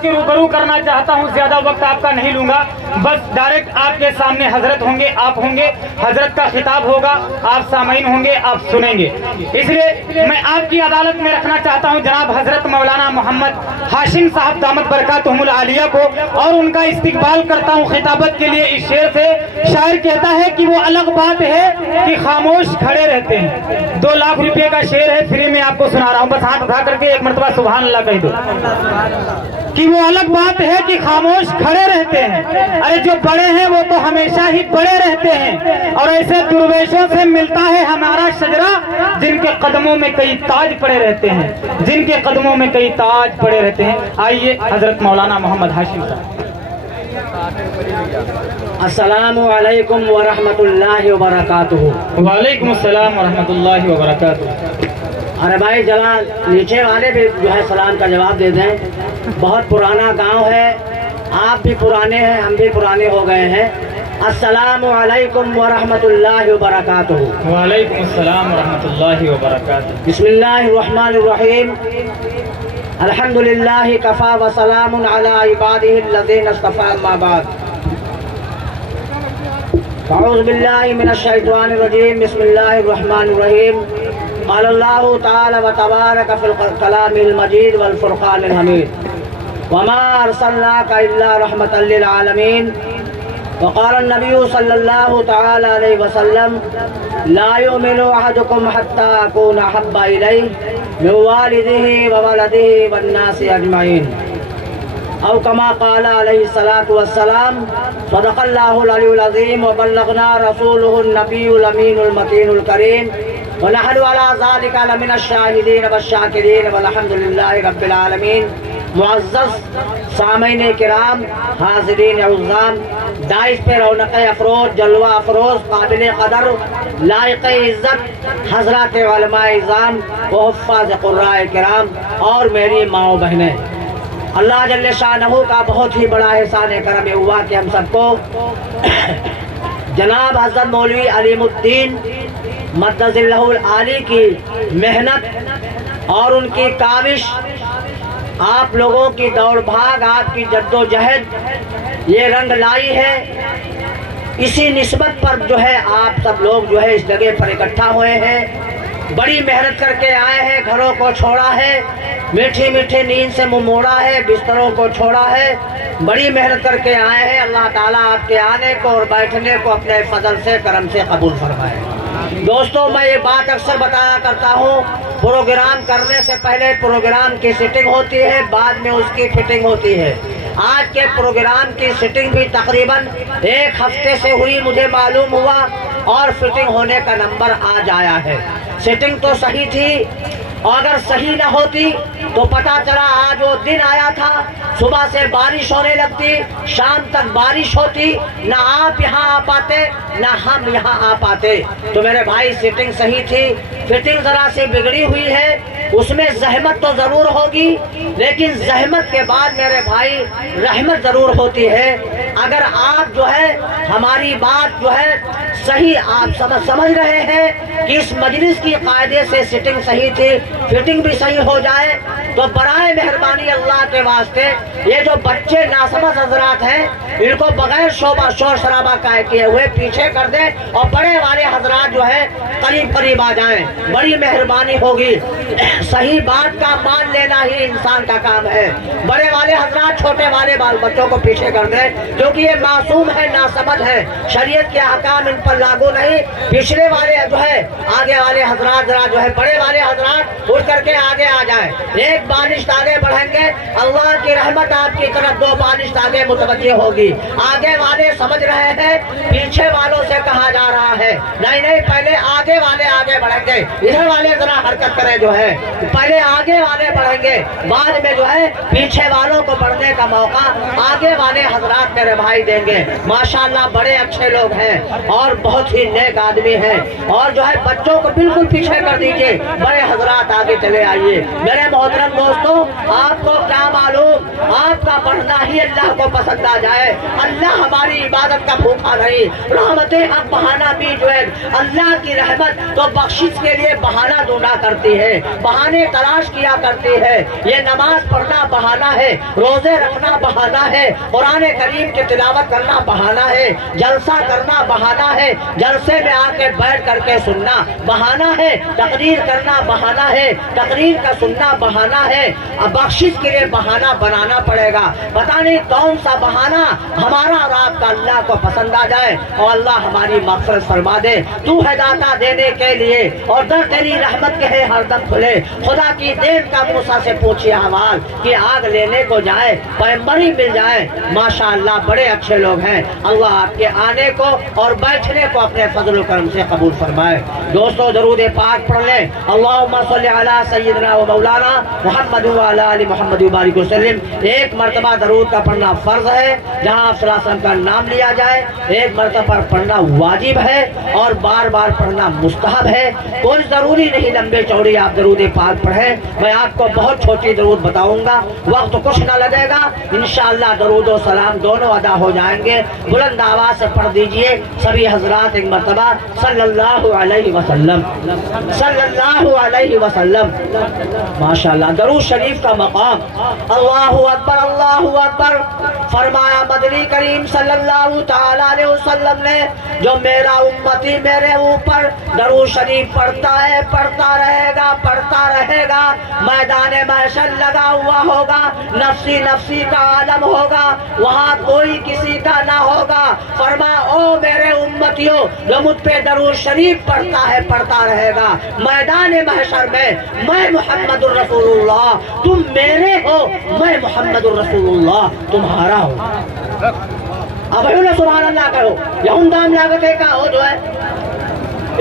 آپ کے روبرو کرنا چاہتا ہوں، زیادہ وقت آپ کا نہیں لوں گا، بس ڈائریکٹ آپ کے سامنے حضرت ہوں گے، آپ ہوں گے، حضرت کا خطاب ہوگا، آپ سامعین ہوں گے، آپ سنیں گے۔ اس لیے میں آپ کی عدالت میں رکھنا چاہتا ہوں جناب حضرت مولانا محمد ہاشم صاحب دامت برکاتہم العالیہ کو، اور ان کا استقبال کرتا ہوں خطابت کے لیے اس شعر سے۔ شاعر کہتا ہے کہ وہ الگ بات ہے کہ خاموش کھڑے رہتے ہیں۔ 2 لاکھ روپے کا شعر ہے، فری میں آپ کو سنا رہا ہوں، بس ہاتھ اٹھا کر کے ایک مرتبہ سبحان اللہ کہہ دو کہ وہ الگ بات ہے کہ خاموش کھڑے رہتے ہیں۔ ارے جو بڑے ہیں وہ تو ہمیشہ ہی بڑے رہتے ہیں، اور ایسے درویشوں سے ملتا ہے ہمارا شجرہ جن کے قدموں میں کئی تاج پڑے رہتے ہیں، جن کے قدموں میں کئی تاج پڑے رہتے ہیں۔ آئیے حضرت مولانا محمد ہاشم صاحب۔ السلام علیکم ورحمۃ اللہ وبرکاتہ۔ وعلیکم السلام ورحمۃ اللہ وبرکاتہ۔ ارے بھائی ذرا نیچے والے بھی جو ہے سلام کا جواب دے دیں۔ بہت پرانا گاؤں ہے، آپ بھی پرانے ہیں، ہم بھی پرانے ہو گئے ہیں۔ السلام علیکم ورحمۃ اللہ وبرکاتہ۔ وعلیکم السلام ورحمۃ اللہ وبرکاتہ۔ بسم اللہ الرحمن الرحیم۔ الحمد للہ کفا وسلام علی عبادہ الذین اصطفی، اما بعد۔ اعوذ باللہ من الشیطان الرجیم، بسم اللہ الرحمن الرحیم۔ قال اللہ تعالی و تبارک فی الکلام المجید والفرقان الحمید، وما ارسلناک الا رحمۃ للعالمین۔ وقال النبی صلی اللہ تعالی علیہ وسلم، لا یؤمن احدکم حتی اکون احب الیہ من والدہ وولدہ والناس اجمعین، او کما قال علیہ الصلاۃ والسلام۔ صدق اللہ العلی العظیم وبلغنا رسولہ النبی الامین المتین الکریم، ونحن علی ذلک لمن الشاہدین والشاکرین والحمد للہ رب العالمین۔ معزز سامعین کرام، حاضرین عظام، داعش پہ رونق افروز، جلوہ افروز، قابل قدر، لائق عزت حضرات علماء اعظام و حفاظ قرآن کرام، اور میری ماؤں بہنیں، اللہ جل شانہ کا بہت ہی بڑا احسان کرم ہوا کہ ہم سب کو جناب حضرت مولوی علیم الدین مدد اللہ العالی کی محنت اور ان کی کاوش، آپ لوگوں کی دوڑ بھاگ، آپ کی جد و جہد یہ رنگ لائی ہے۔ اسی نسبت پر جو ہے آپ سب لوگ جو ہے اس جگہ پر اکٹھا ہوئے ہیں، بڑی محنت کر کے آئے ہیں، گھروں کو چھوڑا ہے، میٹھی میٹھی نیند سے منہ موڑا ہے، بستروں کو چھوڑا ہے، بڑی محنت کر کے آئے ہیں۔ اللہ تعالیٰ آپ کے آنے کو اور بیٹھنے کو اپنے فضل سے کرم سے قبول فرمائے۔ دوستوں، میں یہ بات اکثر بتایا کرتا ہوں، پروگرام کرنے سے پہلے پروگرام کی سیٹنگ ہوتی ہے، بعد میں اس کی فٹنگ ہوتی ہے۔ آج کے پروگرام کی سیٹنگ بھی تقریباً 1 ہفتے سے ہوئی، مجھے معلوم ہوا، اور فٹنگ ہونے کا نمبر آج آیا ہے۔ سیٹنگ تو صحیح تھی، اور اگر صحیح نہ ہوتی تو پتہ چلا آج وہ دن آیا تھا، صبح سے بارش ہونے لگتی، شام تک بارش ہوتی، نہ آپ یہاں آ پاتے نہ ہم یہاں آ پاتے۔ تو میرے بھائی سیٹنگ صحیح تھی، فٹنگ ذرا سے بگڑی ہوئی ہے، اس میں زحمت تو ضرور ہوگی، لیکن زحمت کے بعد میرے بھائی رحمت ضرور ہوتی ہے۔ اگر آپ جو ہے ہماری بات جو ہے صحیح آپ سمجھ رہے ہیں کہ اس مجلس کی قاعدے سے سیٹنگ صحیح تھی، فٹنگ بھی صحیح ہو جائے، تو برائے مہربانی اللہ کے واسطے یہ جو بچے ناسمجھ حضرات ہیں ان کو بغیر شور شرابہ کیے ہوئے پیچھے کر دیں، اور بڑے والے حضرات جو ہے قریب قریب آ جائیں، بڑی مہربانی ہوگی۔ صحیح بات کا مان لینا ہی انسان کا کام ہے۔ بڑے والے حضرات چھوٹے والے بال بچوں کو پیچھے کر دیں، کیونکہ یہ معصوم ہے، ناسمجھ ہے، شریعت کے احکام ان پر لاگو نہیں۔ پچھلے والے جو ہے آگے والے حضرات ذرا جو ہے بڑے والے حضرات اٹھ کر کے آگے آ جائیں، ایک بالشت آگے بڑھیں گے، اللہ کی رحمت آپ کی طرف 2 بالشت آگے متوجہ ہوگی۔ آگے والے سمجھ رہے ہیں، پیچھے والوں سے کہا جا رہا ہے نہیں پہلے آگے والے آگے بڑھیں گے، ادھر والے ذرا حرکت کریں، جو ہے پہلے آگے والے بڑھیں گے، بعد میں جو ہے پیچھے والوں کو بڑھنے کا موقع آگے والے حضرات میرے بھائی دیں گے۔ ماشاءاللہ بڑے اچھے لوگ ہیں اور بہت ہی نیک آدمی ہیں، اور جو ہے بچوں کو بالکل پیچھے کر دیجئے، بڑے حضرات آگے چلے آئیے۔ میرے محترم دوستوں، آپ کو کیا معلوم، آپ کا بڑھنا ہی اللہ کو پسند آ جائے۔ اللہ ہماری عبادت کا بھوکا نہیں، رحمت حق بہانا بھی جو ہے اللہ کی رحمت تو بخشش کے لیے بہانہ ڈھونڈا کرتی ہے، بہانے تلاش کیا کرتی ہے۔ یہ نماز پڑھنا بہانہ ہے، روزے رکھنا بہانہ ہے، قرآن کریم کی تلاوت کرنا بہانہ ہے، جلسہ کرنا بہانہ ہے، جلسے میں آ کے بیٹھ کر کے سننا بہانہ ہے، تقریر کرنا بہانہ ہے، تقریر کا سننا بہانہ ہے۔ اب بخشش کے لیے بہانہ بنانا پڑے گا۔ پتہ نہیں کون سا بہانہ ہمارا اور آپ کا اللہ کو پسند آ جائے اور اللہ ہماری مغفرت فرما دے۔ تو ہے داتا دینے کے لیے اور در تیری رحمت کے ہے ہر دم کھلے۔ خدا کی دین کا موسیٰ سے پوچھے حوال کہ آگ لینے کو جائے پیغمبر ہی مل جائے۔ ماشاءاللہ بڑے اچھے لوگ ہیں، اللہ آپ کے آنے کو اور بیٹھنے کو اپنے فضل و کرم سے قبول فرمائے۔ دوستو درود پاک پڑھ لیں۔ اللہم صلی علی سیدنا و مولانا محمد و علی آل محمد وبارک وسلم۔ ایک مرتبہ درود کا پڑھنا فرض ہے جہاں آپ صلی اللہ علیہ وسلم کا نام لیا جائے، ایک مرتبہ پڑھنا واجب ہے اور بار بار پڑھنا مستحب ہے۔ کوئی ضروری نہیں لمبے چوڑی آپ درود پاک پڑھیں، میں آپ کو بہت چھوٹی درود بتاؤں گا، وقت کچھ نہ لگے گا، انشاءاللہ درود و سلام دونوں ادا ہو جائیں گے۔ بلند آواز سے پڑھ دیجئے سبھی حضرات ایک مرتبہ صلی اللہ علیہ وسلم، صلی اللہ علیہ وسلم۔ ماشاءاللہ درود شریف کا مقام، اللہ اکبر اللہ اکبر۔ فرمایا مدنی کریم صلی اللہ تعالی علیہ وسلم نے جو میرا امتی میرے اوپر درود شریف پڑھتا ہے، پڑھتا رہے گا، پڑھتا رہے گا، میدان محشر لگا ہوا ہوگا، نفسی نفسی کا عالم ہوگا، وہاں کوئی کسی کا نہ ہوگا۔ فرما او میرے امتیوں جو مجھ پہ درود شریف پڑھتا ہے پڑھتا رہے گا، میدان محشر میں میں محمد الرسول اللہ تم میرے ہو، میں محمد الرسول اللہ تمہارا ہوں۔ اب سبحان اللہ کہو، یہ دام لاگتے کا ہو جو ہے۔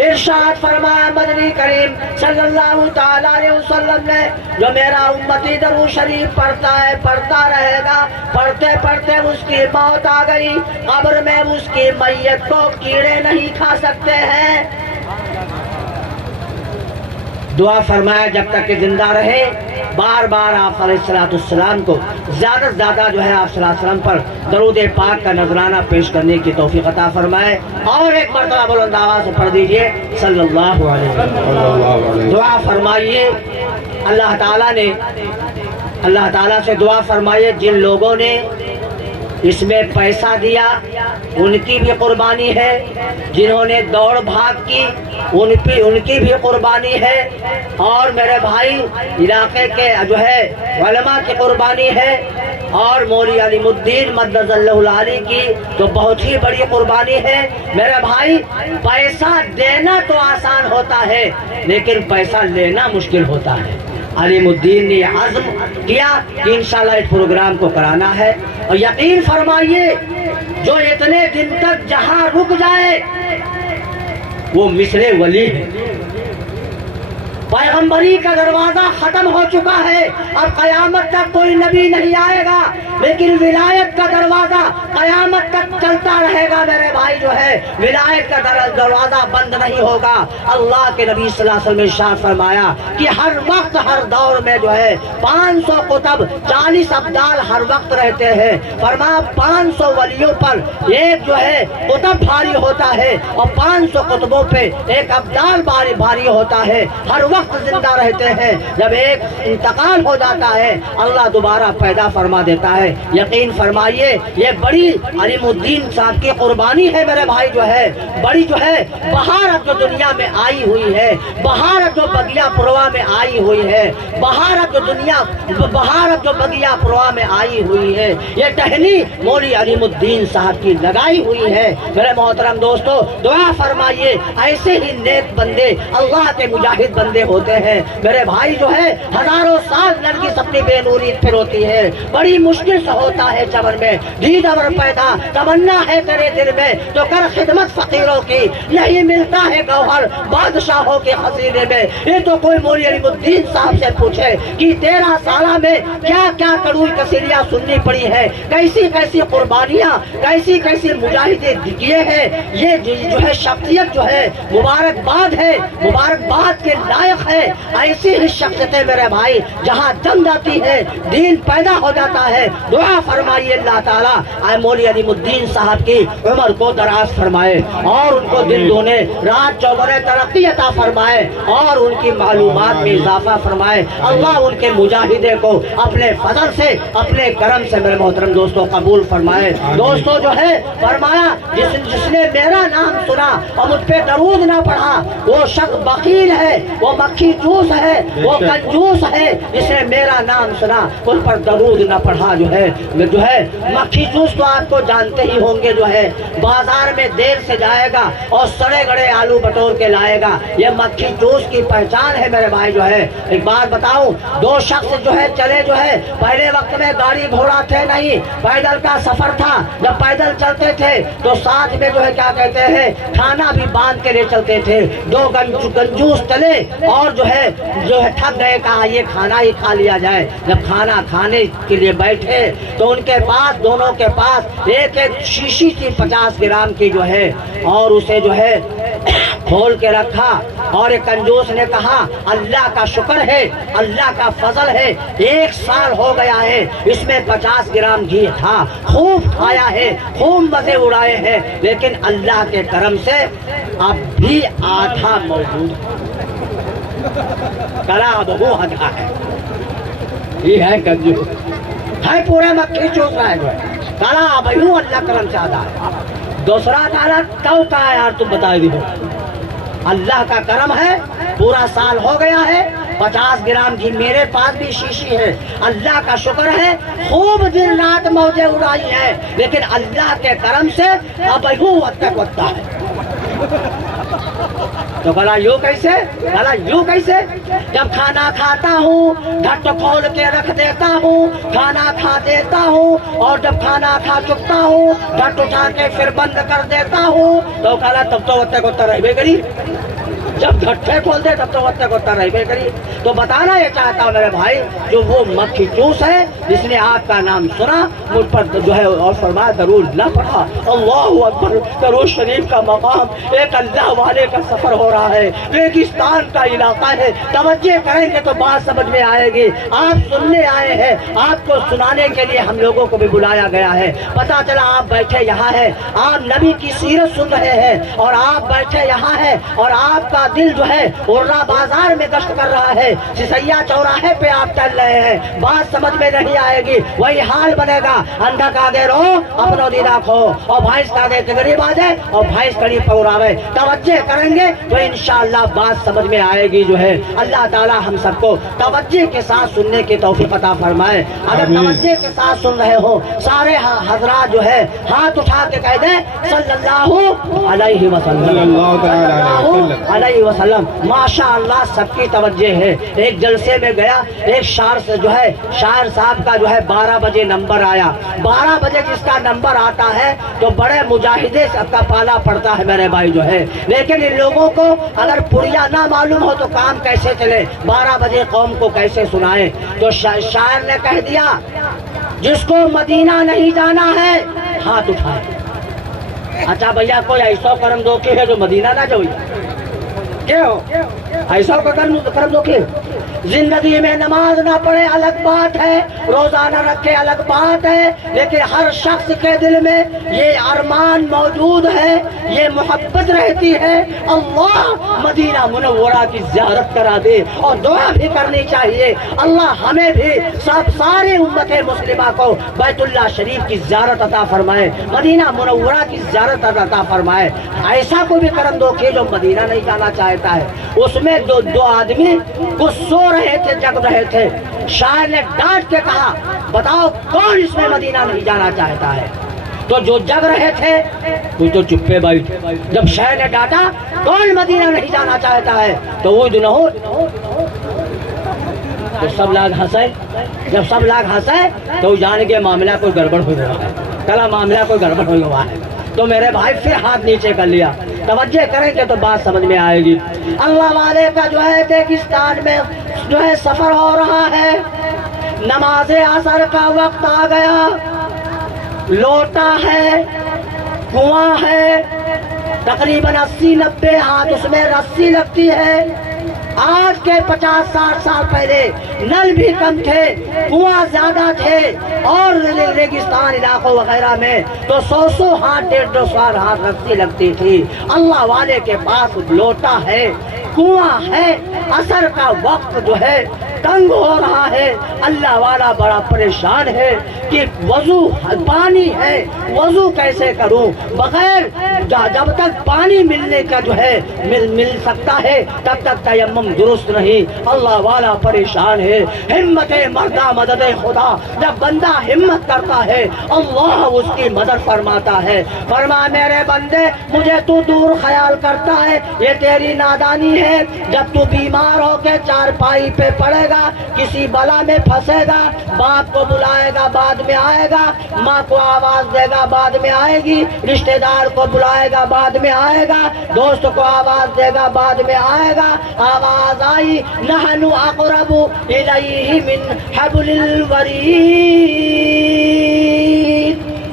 ارشاد فرمایا مدنی کریم صلی اللہ تعالی علیہ وسلم نے جو میرا امتی درود شریف پڑھتا ہے پڑھتا رہے گا، پڑھتے پڑھتے اس کی موت آ گئی، قبر میں اس کی میت کو کیڑے نہیں کھا سکتے ہیں۔ دعا فرمایا جب تک کہ زندہ رہے بار بار آپ علیہ السلام کو زیادہ سے زیادہ جو ہے آپ صلی اللہ علیہ وسلم پر درود پاک کا نذرانہ پیش کرنے کی توفیق عطا فرمائے۔ اور ایک مرتبہ بلند آواز سے پڑھ دیجئے صلی اللہ علیہ وسلم۔ دعا فرمائیے اللہ تعالیٰ سے دعا فرمائیے جن لوگوں نے اس میں پیسہ دیا ان کی بھی قربانی ہے، جنہوں نے دوڑ بھاگ کی ان کی بھی قربانی ہے، اور میرے بھائی علاقے کے جو ہے علماء کی قربانی ہے، اور مولوی علیم الدین مدد اللہ العالی کی تو بہت ہی بڑی قربانی ہے۔ میرے بھائی پیسہ دینا تو آسان ہوتا ہے لیکن پیسہ لینا مشکل ہوتا ہے۔ علیم الدین نے عزم کیا کہ انشاءاللہ اس پروگرام کو کرانا ہے، اور یقین فرمائیے جو اتنے دن تک جہاں رک جائے وہ مثل ولی ہے۔ پیغمبری کا دروازہ ختم ہو چکا ہے، اب قیامت تک کوئی نبی نہیں آئے گا، لیکن ولایت کا دروازہ قیامت تک چلتا رہے گا۔ میرے بھائی جو ہے ولایت کا دروازہ بند نہیں ہوگا۔ اللہ کے نبی صلی اللہ علیہ وسلم نے ارشاد فرمایا کہ ہر وقت ہر دور میں جو ہے 500 قطب 40 ابدال ہر وقت رہتے ہیں۔ فرمایا 500 ولیوں پر ایک جو ہے قطب بھاری ہوتا ہے اور 500 قطبوں پہ ایک ابدال بھاری ہوتا ہے، ہر وقت زندہ رہتے ہیں۔ جب ایک انتقال ہو جاتا ہے اللہ دوبارہ پیدا فرما دیتا ہے۔ یقین فرمائیے یہ بڑی علیم الدین صاحب کی قربانی ہے۔ میرے بھائی جو ہے بڑی جو ہے بہار اب جو دنیا میں آئی ہوئی ہے، بہار اب جو بگیا پروا میں آئی ہوئی ہے، بہار اب جو بگیا پروا میں آئی ہوئی ہے، یہ ٹہنی مولوی علیم الدین صاحب کی لگائی ہوئی ہے۔ میرے محترم دوستو دعا فرمائیے ایسے ہی نیک بندے اللہ کے مجاہد بندے ہوتے ہیں۔ میرے بھائی جو ہے ہزاروں سال لڑکی اپنی بے نوری پھر ہوتی ہے، بڑی مشکل سے ہوتا ہے چمن میں دید اور پیدا، تمنا ہے تیرے دل میں تو کر خدمت فقیروں کی، نہیں ملتا ہے گوہر بادشاہوں کے خزینے میں۔ یہ تو کوئی مولوی علیم الدین صاحب سے پوچھے کہ 13 سالہ میں کیا کیا کڑوئی کثیریاں سننی پڑی ہے، کیسی کیسی قربانیاں، کیسی کیسی مجاہدے کیے ہیں۔ یہ جو ہے شخصیت جو ہے مبارکباد ہے، مبارکباد کے لائق ہے۔ ایسی ہی شخصیتیں میرے بھائی جہاں جم جاتی ہے دین پیدا ہو جاتا ہے۔ دعا فرمائیے اللہ تعالیٰ اے مولوی علیم الدین صاحب کی عمر کو دراز فرمائے اور ان کو دن دونے رات بعد چوگنے ترقی عطا فرمائے اور ان کی معلومات میں اضافہ فرمائے. اللہ ان کے مجاہدے کو اپنے فضل سے اپنے کرم سے میرے محترم دوستوں قبول فرمائے. دوستوں جو ہے فرمایا جس نے میرا نام سنا اور مجھ پہ درود نہ پڑھا وہ شخص بخیل ہے, وہ مکھی چوس ہے, وہ کنجوس ہے. جس نے میرا نام سنا ان پر درود نہ پڑھا جو ہے مکھی چوس تو آپ کو جانتے ہی ہوں گے, جو ہے بازار میں دیر سے جائے گا اور سڑے گڑے آلو بٹور کے لائے گا. یہ مکھی چوس کی پہچان ہے میرے بھائی. جو ہے ایک بات بتاؤں, دو شخص جو ہے چلے, جو ہے پہلے وقت میں گاڑی گھوڑا تھے نہیں, پیدل کا سفر تھا. جب پیدل چلتے تھے تو ساتھ میں جو ہے کیا کہتے ہیں کھانا بھی باندھ کے لے چلتے تھے. دو کنجوس چلے اور جو ہے تھک گئے, کہا یہ کھانا ہی کھا لیا جائے. جب کھانا کھانے کے لیے بیٹھے تو ان کے پاس, دونوں کے پاس ایک شیشی تھی 50 گرام کی جو ہے, اور اسے جو ہے کھول کے رکھا. اور ایک کنجوس نے کہا اللہ کا شکر ہے, اللہ کا فضل ہے, 1 سال ہو گیا ہے اس میں 50 گرام گھی تھا, خوب کھایا ہے, خوب مزے اڑائے ہیں, لیکن اللہ کے کرم سے اب بھی آدھا موجود ہے. کلا بہو آدھا ہے. یہ ہے کنجوس, ہے پورے مکھی چوس رہا ہے جو ہے. کلا بہو اللہ کرم سے آدھا ہے. دوسرا کالا تو کہا یار تم بتا دی ہو, اللہ کا کرم ہے پورا سال ہو گیا ہے, 50 گرام گھی میرے پاس بھی شیشی ہے, اللہ کا شکر ہے خوب دن رات موجیں اڑائی ہے, لیکن اللہ کے کرم سے اب تک وقت ہے. تو بھلا یوں کیسے, بھلا یوں کیسے؟ جب کھانا کھاتا ہوں گھٹ کھول کے رکھ دیتا ہوں, کھانا کھا دیتا ہوں, اور جب کھانا کھا چکتا ہوں گھٹ اٹھا کے پھر بند کر دیتا ہوں. تو کہا تب تو وقت کو رہے کری, جب گھٹے کھول دے تب تو وقت کو رہے کری. تو بتانا یہ چاہتا ہوں میرے بھائی, جو وہ مکھی چوس ہے جس نے آپ کا نام سنا مجھ پر جو ہے اور فرمایا درود نہ پڑھا. اللہ اکبر, درود شریف کا مقام, ایک اللہ والے کا سفر ہو رہا ہے, ریگستان کا علاقہ ہے. توجہ کریں گے تو بات سمجھ میں آئے گی. آپ سننے آئے ہیں, آپ کو سنانے کے لیے ہم لوگوں کو بھی بلایا گیا ہے. پتا چلا آپ بیٹھے یہاں ہے, آپ نبی کی سیرت سن رہے ہیں, اور آپ بیٹھے یہاں ہے اور آپ کا دل جو ہے اورلا بازار میں گشت کر رہا ہے, سسیا چوراہے پہ آپ چل رہے ہیں. بات سمجھ میں نہیں آئے گی, وہی حال بنے گا. اندھا کا دے رو اپنا دیدہ کھو, اور بھینس کا دے غریب آ جائے اور بھینس کڑی پوراوے. توجہ کریں گے تو انشاءاللہ بات سمجھ میں آئے گی. جو ہے اللہ تعالی ہم سب کو توجہ کے ساتھ سننے کی توفیق عطا فرمائے. اگر توجہ کے ساتھ سن رہے ہو سارے حضرات جو ہے ہاتھ اٹھا کے کہہ دیں صلی اللہ علیہ وسلم. ماشاء اللہ سب کی توجہ ہے. ایک جلسے میں گیا, ایک شاعر سے جو ہے شاعر صاحب کا جو ہے 12 بجے نمبر آیا. 12 بجے جس کا نمبر آتا ہے تو بڑے مجاہدے سے کا پالا پڑتا ہے میرے بھائی جو ہے. لیکن ان لوگوں کو اگر پوریا نہ معلوم ہو تو کام کیسے چلے, 12 بجے قوم کو کیسے سنائے. تو شاعر نے کہہ دیا جس کو مدینہ نہیں جانا ہے ہاتھ اٹھائے. اچھا بھیا کوئی ایسا کرم دو کہ ہے جو مدینہ نہ جائے, کیوں ایسا کرم دو کہ زندگی میں نماز نہ پڑھے الگ بات ہے, روزہ نہ رکھے الگ بات ہے, لیکن ہر شخص کے دل میں یہ ارمان موجود ہے, یہ محبت رہتی ہے اللہ مدینہ منورہ کی زیارت کرا دے. اور دعا بھی کرنی چاہیے اللہ ہمیں بھی سارے امت مسلمہ کو بیت اللہ شریف کی زیارت عطا فرمائے, مدینہ منورہ کی زیارت عطا فرمائے. ایسا کوئی بھی کرم دو کہ جو مدینہ نہیں جانا چاہتا ہے. اس میں دو آدمی کچھ سو رہے تھے, جگ رہے تھے. شاعر نے ڈانٹ کے کہا بتاؤ کون اس میں مدینہ نہیں جانا چاہتا ہے. تو جو جگ رہے تھے وہ تو چپے بیٹھے. جب شاعر نے ڈانٹا کون مدینہ نہیں جانا چاہتا ہے تو وہ دنوں تو سب لوگ ہنسے. جب سب لوگ ہنسے تو جان کے معاملہ کوئی گڑبڑ ہو گیا ہے, کلا معاملہ کوئی گڑبڑ ہوا ہے. تو میرے بھائی پھر ہاتھ نیچے کر لیا. توجہ کریں گے تو بات سمجھ میں آئے گی. اللہ والے کا جو ہے ریگستان میں جو ہے سفر ہو رہا ہے, نماز عصر کا وقت آ گیا, لوٹا ہے, کنواں ہے, تقریباً 80-90 ہاتھ اس میں رسی لگتی ہے. آج کے 50-60 سال پہلے نل بھی کم تھے، کنواں زیادہ تھے، اور ریگستان علاقوں وغیرہ میں تو 100 ہاتھ 150 ہاتھ رسی لگتی تھی۔ اللہ والے کے پاس لوٹا ہے، کنواں ہے، عصر کا وقت جو ہے تنگ ہو رہا ہے، اللہ والا بڑا پریشان ہے کہ وضو پانی ہے، وضو کیسے کروں؟ بغیر جب تک پانی ملنے کا جو ہے مل سکتا ہے تب تک تیمم درست نہیں۔ اللہ والا پریشان ہے۔ ہمت مردہ مدد خدا، جب بندہ ہمت کرتا ہے اللہ اس کی مدد فرماتا ہے۔ فرما میرے بندے مجھے تو دور خیال کرتا ہے، یہ تیری نادانی ہے۔ جب تو بیمار ہو کے چارپائی پہ پڑے گا، کسی بلا میں پھنسے گا، باپ کو بلائے گا بعد میں آئے گا، ماں کو آواز دے گا بعد میں آئے گی، رشتہ دار کو بلائے گا بعد میں آئے گا، دوست کو آواز دے گا بعد میں آئے گا۔ آواز آئی نحن اقرب الیہ من حبل الورید۔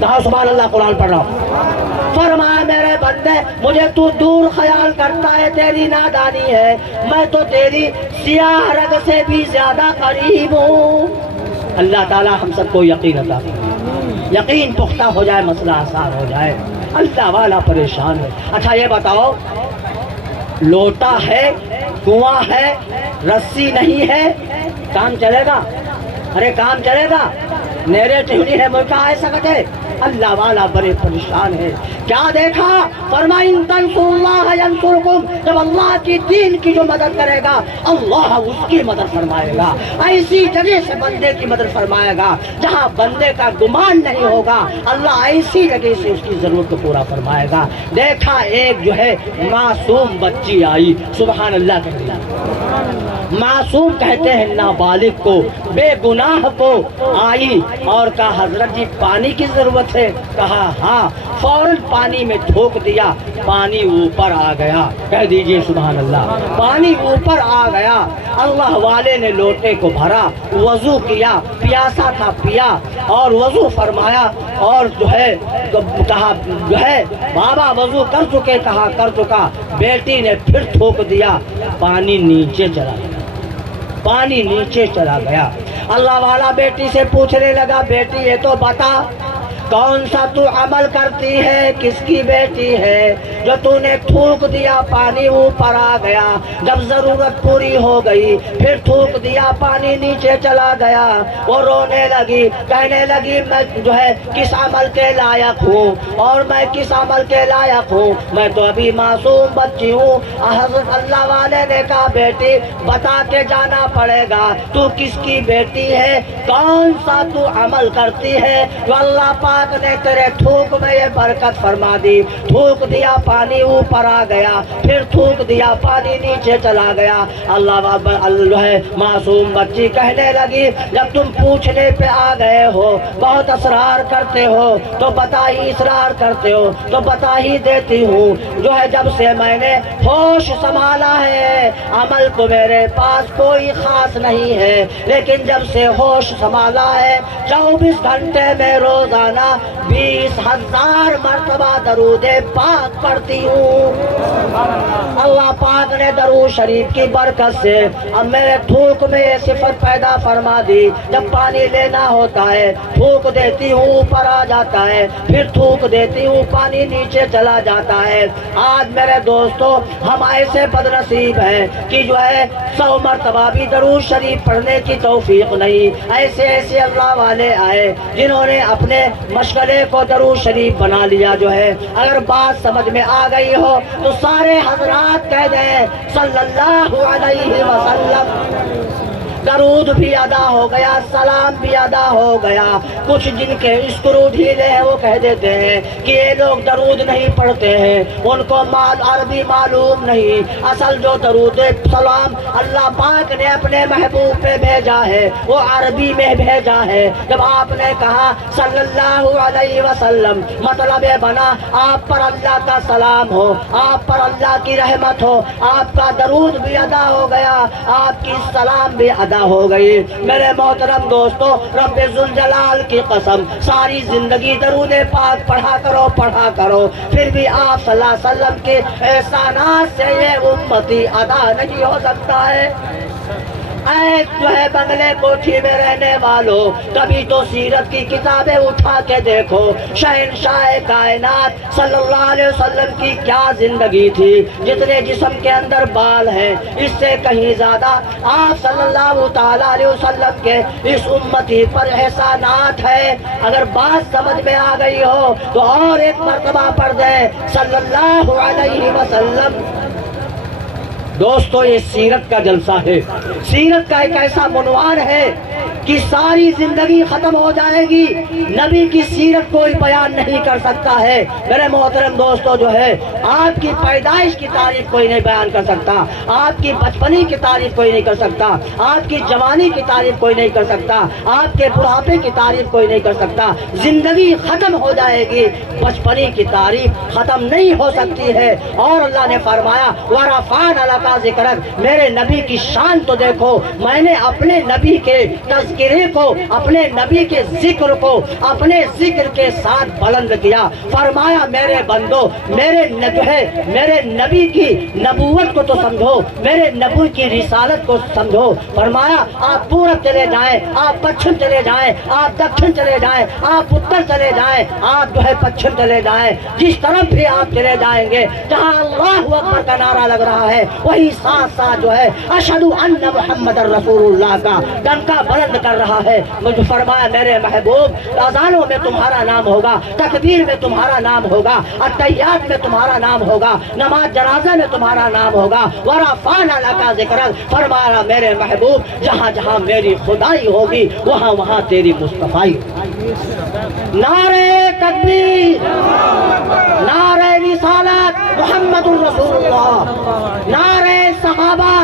کہا سبحان اللہ، قرآن پڑھ رہا ہوں۔ فرمایا میرے بندے مجھے تو دور خیال کرتا ہے، تیری نادانی ہے، میں تو تیری سیاہ رگ سے بھی زیادہ قریب ہوں۔ اللہ تعالی ہم سب کو یقین عطا فرمائے، یقین پختہ ہو جائے، مسئلہ آسان ہو جائے۔ اللہ والا پریشان ہے۔ اچھا یہ بتاؤ، لوٹا ہے، کنواں ہے، رسی نہیں ہے، کام چلے گا؟ ارے کام چلے گا؟ نیرے ٹہنی ہے ملکہ آئے سکتے؟ اللہ والا بڑے پریشان ہے۔ کیا دیکھا؟ فرمایا ان تنصروا اللہ ینصرکم، جب اللہ کی دین کی جو مدد کرے گا اللہ اس کی مدد فرمائے گا۔ ایسی جگہ سے بندے کی مدد فرمائے گا جہاں بندے کا گمان نہیں ہوگا، اللہ ایسی جگہ سے اس کی ضرورت کو پورا فرمائے گا۔ دیکھا ایک جو ہے معصوم بچی آئی، سبحان اللہ کہتے ہیں، معصوم کہتے ہیں نابالغ کو، بے گناہ کو آئی اور کہا حضرت جی پانی کی ضرورت ہے؟ کہا ہاں۔ فوراً پانی میں ٹھوک دیا، پانی اوپر آ گیا۔ کہہ دیجئے سبحان اللہ، پانی اوپر آ گیا۔ اللہ والے نے لوٹے کو بھرا، وضو کیا، پیاسا تھا پیا اور وضو فرمایا، اور جو ہے کہا جو ہے بابا وضو کر چکے؟ کہا کر چکا۔ بیٹی نے پھر ٹھوک دیا، پانی نیچے چلا گیا، پانی نیچے چلا گیا۔ اللہ والا بیٹی سے پوچھنے لگا، بیٹی یہ تو بتا کون سا تو عمل کرتی ہے، کس کی بیٹی ہے جو تو نے تھوک دیا پانی اوپر آ گیا، جب ضرورت پوری ہو گئی پھر تھوک دیا پانی نیچے چلا گیا؟ وہ رونے لگی، کہنے لگی میں جو ہے کس عمل کے لائق ہوں، اور میں کس عمل کے لائق ہوں، میں تو ابھی معصوم بچی ہوں۔ حضرت اللہ والے نے کہا بیٹی بتا کے جانا پڑے گا، تو کس کی بیٹی ہے، کون سا تو عمل کرتی ہے جو اللہ پاک نے تیرے تھوک میں یہ برکت فرما دی؟ تھوک دیا پانی اوپر آ گیا، پھر تھوک دیا پانی نیچے چلا گیا۔ اللہ ہے معصوم بچی کہنے لگی جب تم پوچھنے پہ آ گئے ہو، بہت اصرار کرتے ہو تو بتا ہی، اصرار کرتے ہو تو بتا ہی دیتی ہوں۔ جو ہے جب سے میں نے ہوش سنبھالا ہے عمل تو میرے پاس کوئی خاص نہیں ہے، لیکن جب سے ہوش سنبھالا ہے 24 گھنٹے میں روزانہ 20,000 مرتبہ درود پاک پڑھتی ہوں۔ اللہ پاک نے درود شریف کی برکت سے اب میرے تھوک میں یہ صفت پیدا فرما دی، جب پانی لینا ہوتا ہے تھوک دیتی ہوں اوپر آ جاتا ہے، پھر تھوک دیتی ہوں پانی نیچے چلا جاتا ہے۔ آج میرے دوستو ہم ایسے بدنصیب ہیں کہ جو ہے 100 مرتبہ بھی درود شریف پڑھنے کی توفیق نہیں۔ ایسے ایسے اللہ والے آئے جنہوں نے اپنے مشغلے کو درود شریف بنا لیا۔ جو ہے اگر بات سمجھ میں آ گئی ہو تو سارے حضرات کہہ دیں صلی اللہ علیہ وسلم۔ درود بھی ادا ہو گیا، سلام بھی ادا ہو گیا۔ کچھ جن کے اسکرو ڈھیلے ہیں وہ کہہ دیتے ہیں کہ یہ لوگ درود نہیں پڑھتے ہیں، ان کو عربی معلوم نہیں۔ اصل جو درود سلام اللہ پاک نے اپنے محبوب پہ بھیجا ہے وہ عربی میں بھیجا ہے۔ جب آپ نے کہا صلی اللہ علیہ وسلم، مطلب یہ بنا آپ پر اللہ کا سلام ہو، آپ پر اللہ کی رحمت ہو، آپ کا درود بھی ادا ہو گیا، آپ کی سلام بھی ادا ادا ہو گئی۔ میرے محترم دوستو، رب ذوالجلال کی قسم، ساری زندگی درود پاک پڑھا کرو، پھر بھی آپ صلی اللہ علیہ وسلم کے احسانات سے یہ امتی ادا نہیں ہو سکتا ہے۔ اے جو ہے بنگلے کوٹھی میں رہنے والوں، کبھی تو سیرت کی کتابیں اٹھا کے دیکھو۔ شہنشاہ کائنات صلی اللہ علیہ وسلم کی کیا زندگی تھی، جتنے جسم کے اندر بال ہیں اس سے کہیں زیادہ آپ صلی اللہ تعالیٰ علیہ وسلم کے اس امتی پر احسانات ہے۔ اگر بات سمجھ میں آ گئی ہو تو اور ایک مرتبہ پڑھ دیں صلی اللہ علیہ وسلم۔ دوستو، یہ سیرت کا جلسہ ہے، سیرت کا ایک ایسا عنوان ہے کہ ساری زندگی ختم ہو جائے گی، نبی کی سیرت کوئی بیان نہیں کر سکتا ہے۔ میرے محترم دوستو، جو ہے آپ کی پیدائش کی تاریخ کوئی نہیں بیان کر سکتا، آپ کی بچپنی کی تاریخ کوئی نہیں کر سکتا، آپ کی جوانی کی تاریخ کوئی نہیں کر سکتا، آپ کے بڑھاپے کی تاریخ کوئی نہیں کر سکتا۔ زندگی ختم ہو جائے گی، بچپنی کی تاریخ ختم نہیں ہو سکتی ہے۔ اور اللہ نے فرمایا وَرَفَعْنَا لَكَ ذِكْرَكَ، میرے نبی کی شان تو دیکھو، میں نے اپنے نبی کے تذکرے کو، اپنے نبی کے ذکر کو اپنے ذکر کے ساتھ بلند کیا۔ فرمایا میرے بندو، میرے نبی کی نبوت کو تو سمجھو، میرے نبی کی رسالت کو سمجھو۔ فرمایا آپ پورب چلے جائیں، آپ پچھم چلے جائیں، آپ دکھن چلے جائیں، آپ اتر چلے جائیں، آپ جو ہے پچھم چلے جائیں، جس طرف بھی آپ چلے جائیں گے جہاں اللہ اکبر کا نعرہ لگ رہا ہے وہی ساتھ ساتھ جو ہے اشہد ان محمد رسول اللہ کا ڈنکا بلند کر رہا ہے۔ مجھے فرمایا میرے محبوب، اذانوں میں تمہارا نام ہوگا، تکبیر میں تمہارا نام ہوگا، التحیات میں تمہارا نام ہوگا، نماز جنازہ میں تمہارا نام ہوگا۔ ورفعنا لک ذکرک، فرمایا میرے محبوب جہاں جہاں میری خدائی ہوگی وہاں وہاں تیری مصطفائی۔ نعرہ تکبیر، نعرہ رسالت محمد رسول اللہ، نعرہ صحابہ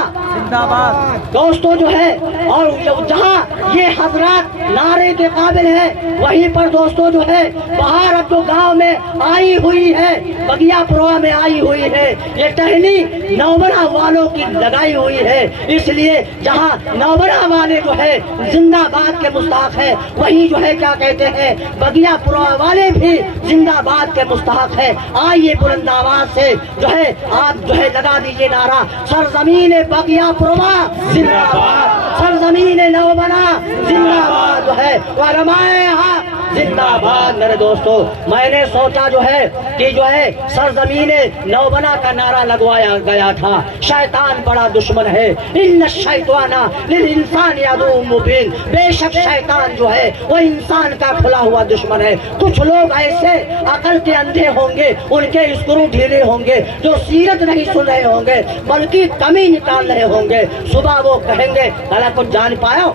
دوستو جو ہے، اور جہاں یہ حضرات نعرے کے قابل ہے وہیں پر دوستو جو ہے باہر اب جو گاؤں میں آئی ہوئی ہے، بگیا پروا میں آئی ہوئی ہے، یہ ٹہنی نوبرہ والوں کی لگائی ہوئی ہے۔ اس لیے جہاں نوبرہ والے جو ہے زندہ باد کے مستحق ہے، وہیں جو ہے کیا کہتے ہیں بگیا پروا والے بھی زندہ باد کے مستحق ہے۔ آئیے بلند آواز سے جو ہے آپ جو ہے لگا دیجئے نعرہ سرزمین بگیا پروا زندہ باد، سرزمین نوبرہ زندہ باد جو ہے، علمائے حق زندہ باد۔ میرے دوستو، میں نے سوچا جو ہے کہ جو ہے سرزمین نوبنا کا نعرہ لگوایا گیا تھا، شیطان بڑا دشمن ہے، ان الشیطان للانسان عدو مبین، بے شک شیطان جو ہے وہ انسان کا کھلا ہوا دشمن ہے۔ کچھ لوگ ایسے عقل کے اندھے ہوں گے، ان کے اسکرو ڈھیلے ہوں گے، جو سیرت نہیں سن رہے ہوں گے بلکہ کمی نکال رہے ہوں گے۔ صبح وہ کہیں گے اللہ کچھ جان پایا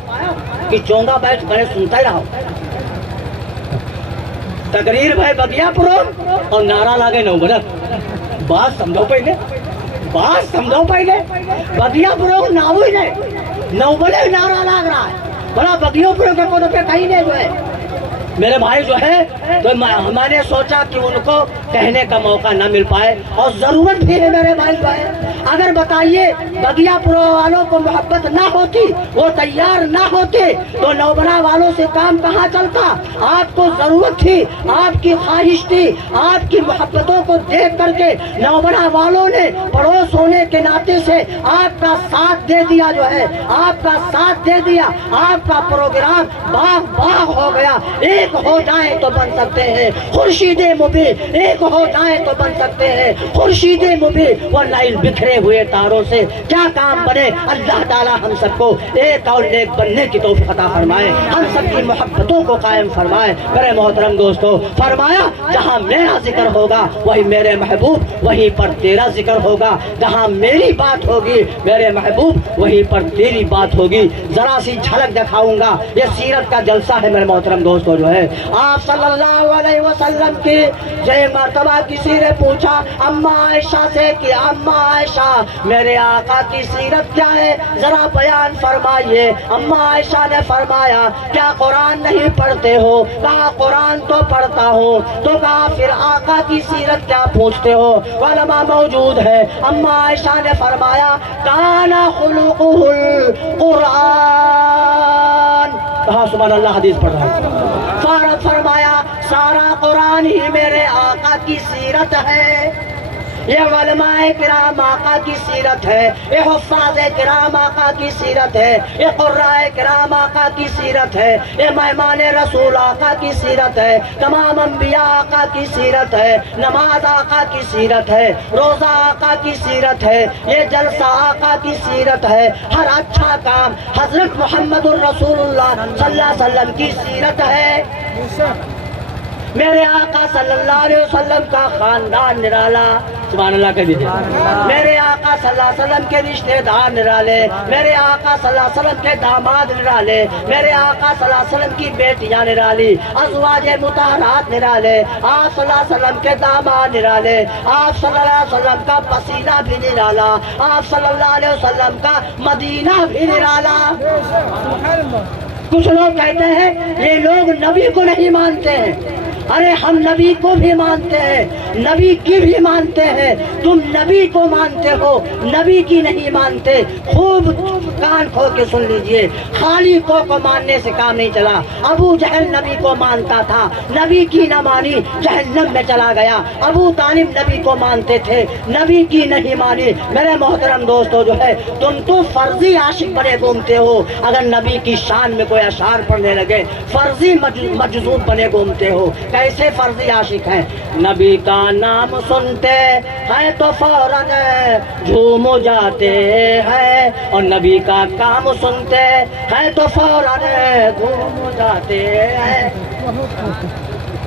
کہ چونگا بیٹھ کر سنتا ہی رہا، تقریر بھائی بگیا پرو اور نعرہ لاگے نوبرہ۔ بات سمجھو پہلے، بات سمجھو پہلے، بگیا پرو ناو ہی نہیں، نوبرہ نعرہ لاگ رہا ہے، بڑا بگیوں پرو کے کو تو پہ کہیں نہیں جو ہے۔ میرے بھائی جو ہے تو میں نے سوچا کہ ان کو کہنے کا موقع نہ مل پائے، اور ضرورت بھی ہے میرے بھائی جو ہے۔ اگر بتائیے بگیا پرو والوں کو محبت نہ ہوتی، وہ تیار نہ ہوتے تو نوبرہ والوں سے کام کہاں چلتا؟ آپ کو ضرورت تھی، آپ کی خواہش تھی، آپ کی محبتوں کو دیکھ کر کے نوبرہ والوں نے پڑوس ہونے کے ناطے سے آپ کا ساتھ دے دیا جو ہے، آپ کا ساتھ دے دیا، آپ کا پروگرام باغ ہو گیا۔ ایک ہو جائیں تو بن سکتے ہیں خورشید مبین، ایک ہو جائیں تو بن سکتے ہیں خورشید مبین، ورنہ ان بکھرے ہوئے تاروں سے کیا کام بنے۔ اللہ تعالی ہم سب کو ایک اور نیک بننے کی توفیق عطا فرمائے، ہم سب کی محبتوں کو قائم فرمائے۔ میرے محترم دوستو، فرمایا جہاں میرا ذکر ہوگا وہی میرے محبوب، وہیں پر تیرا ذکر ہوگا، جہاں میری بات ہوگی میرے محبوب وہیں پر تیری بات ہوگی۔ ذرا سی جھلک دکھاؤں گا، یہ سیرت کا جلسہ ہے میرے محترم دوستو جو ہے۔ آپ صلی اللہ علیہ وسلم کی ایک مرتبہ کسی نے پوچھا اما عائشہ سے کہ اما عائشہ میرے آقا کی سیرت کیا ہے، ذرا بیان فرمائیے۔ اما عائشہ نے فرمایا کیا قرآن نہیں پڑھتے ہو؟ کہا قرآن تو پڑھتا ہوں۔ تو کہا پھر آقا کی سیرت کیا پوچھتے ہو؟ علماء موجود ہے۔ اما عائشہ نے فرمایا فرمایا کانا خلقہ القرآن، کہا سبحان اللہ، حدیث پڑھ رہا ہوں۔ فرمایا سارا قرآن ہی میرے آقا کی سیرت ہے، یہ علماء کرام آقا کی سیرت ہے، یہ حفاظ کرام آقا کی سیرت ہے، یہ قراء کرام آقا کی سیرت ہے، یہ مہمان رسول آقا کی سیرت ہے، تمام انبیاء آقا کی سیرت ہے، نماز آقا کی سیرت ہے، روزہ آقا کی سیرت ہے، یہ جلسہ آقا کی سیرت ہے، ہر اچھا کام حضرت محمد الرسول اللہ صلی اللہ علیہ وسلم کی سیرت ہے۔ میرے آقا صلی اللہ علیہ وسلم کا خاندان نرالا، سبحان اللہ کہہ دیجیے، میرے آقا صلی اللہ علیہ وسلم کے رشتہ دار نرالے، میرے آقا صلی اللہ علیہ وسلم کے داماد نرالے، میرے آقا صلی اللہ علیہ وسلم کی بیٹیاں نرالی، ازواج مطہرات نرالے، آپ صلی اللہ علیہ وسلم کے داماد نرالے، آپ صلی اللہ علیہ وسلم کا پسینہ بھی نرالا، آپ صلی اللہ علیہ وسلم کا مدینہ بھی نرالا۔ کچھ لوگ کہتے ہیں یہ لوگ نبی کو نہیں مانتے ہیں، ارے ہم نبی کو بھی مانتے ہیں، نبی کی بھی مانتے ہیں، تم نبی کو مانتے ہو، نبی کی نہیں مانتے۔ خوب کان کھول کے سن لیجئے، خالی کو ماننے سے کام نہیں چلا۔ ابو جہل نبی کو مانتا تھا، نبی کی نہ مانی، جہنم میں چلا گیا۔ ابو طالب نبی کو مانتے تھے، نبی کی نہیں مانی۔ میرے محترم دوستو جو ہے، تم تو فرضی عاشق بنے گھومتے ہو، اگر نبی کی شان میں کوئی اشعار پڑھنے لگے فرضی مجذوب بنے گھومتے ہو۔ کیسے فرضی عاشق ہیں؟ نبی کا نام سنتے ہیں تو فوراً جھوم جاتے ہیں، اور نبی کا کام سنتے ہیں تو فوراً جھوم جاتے ہیں۔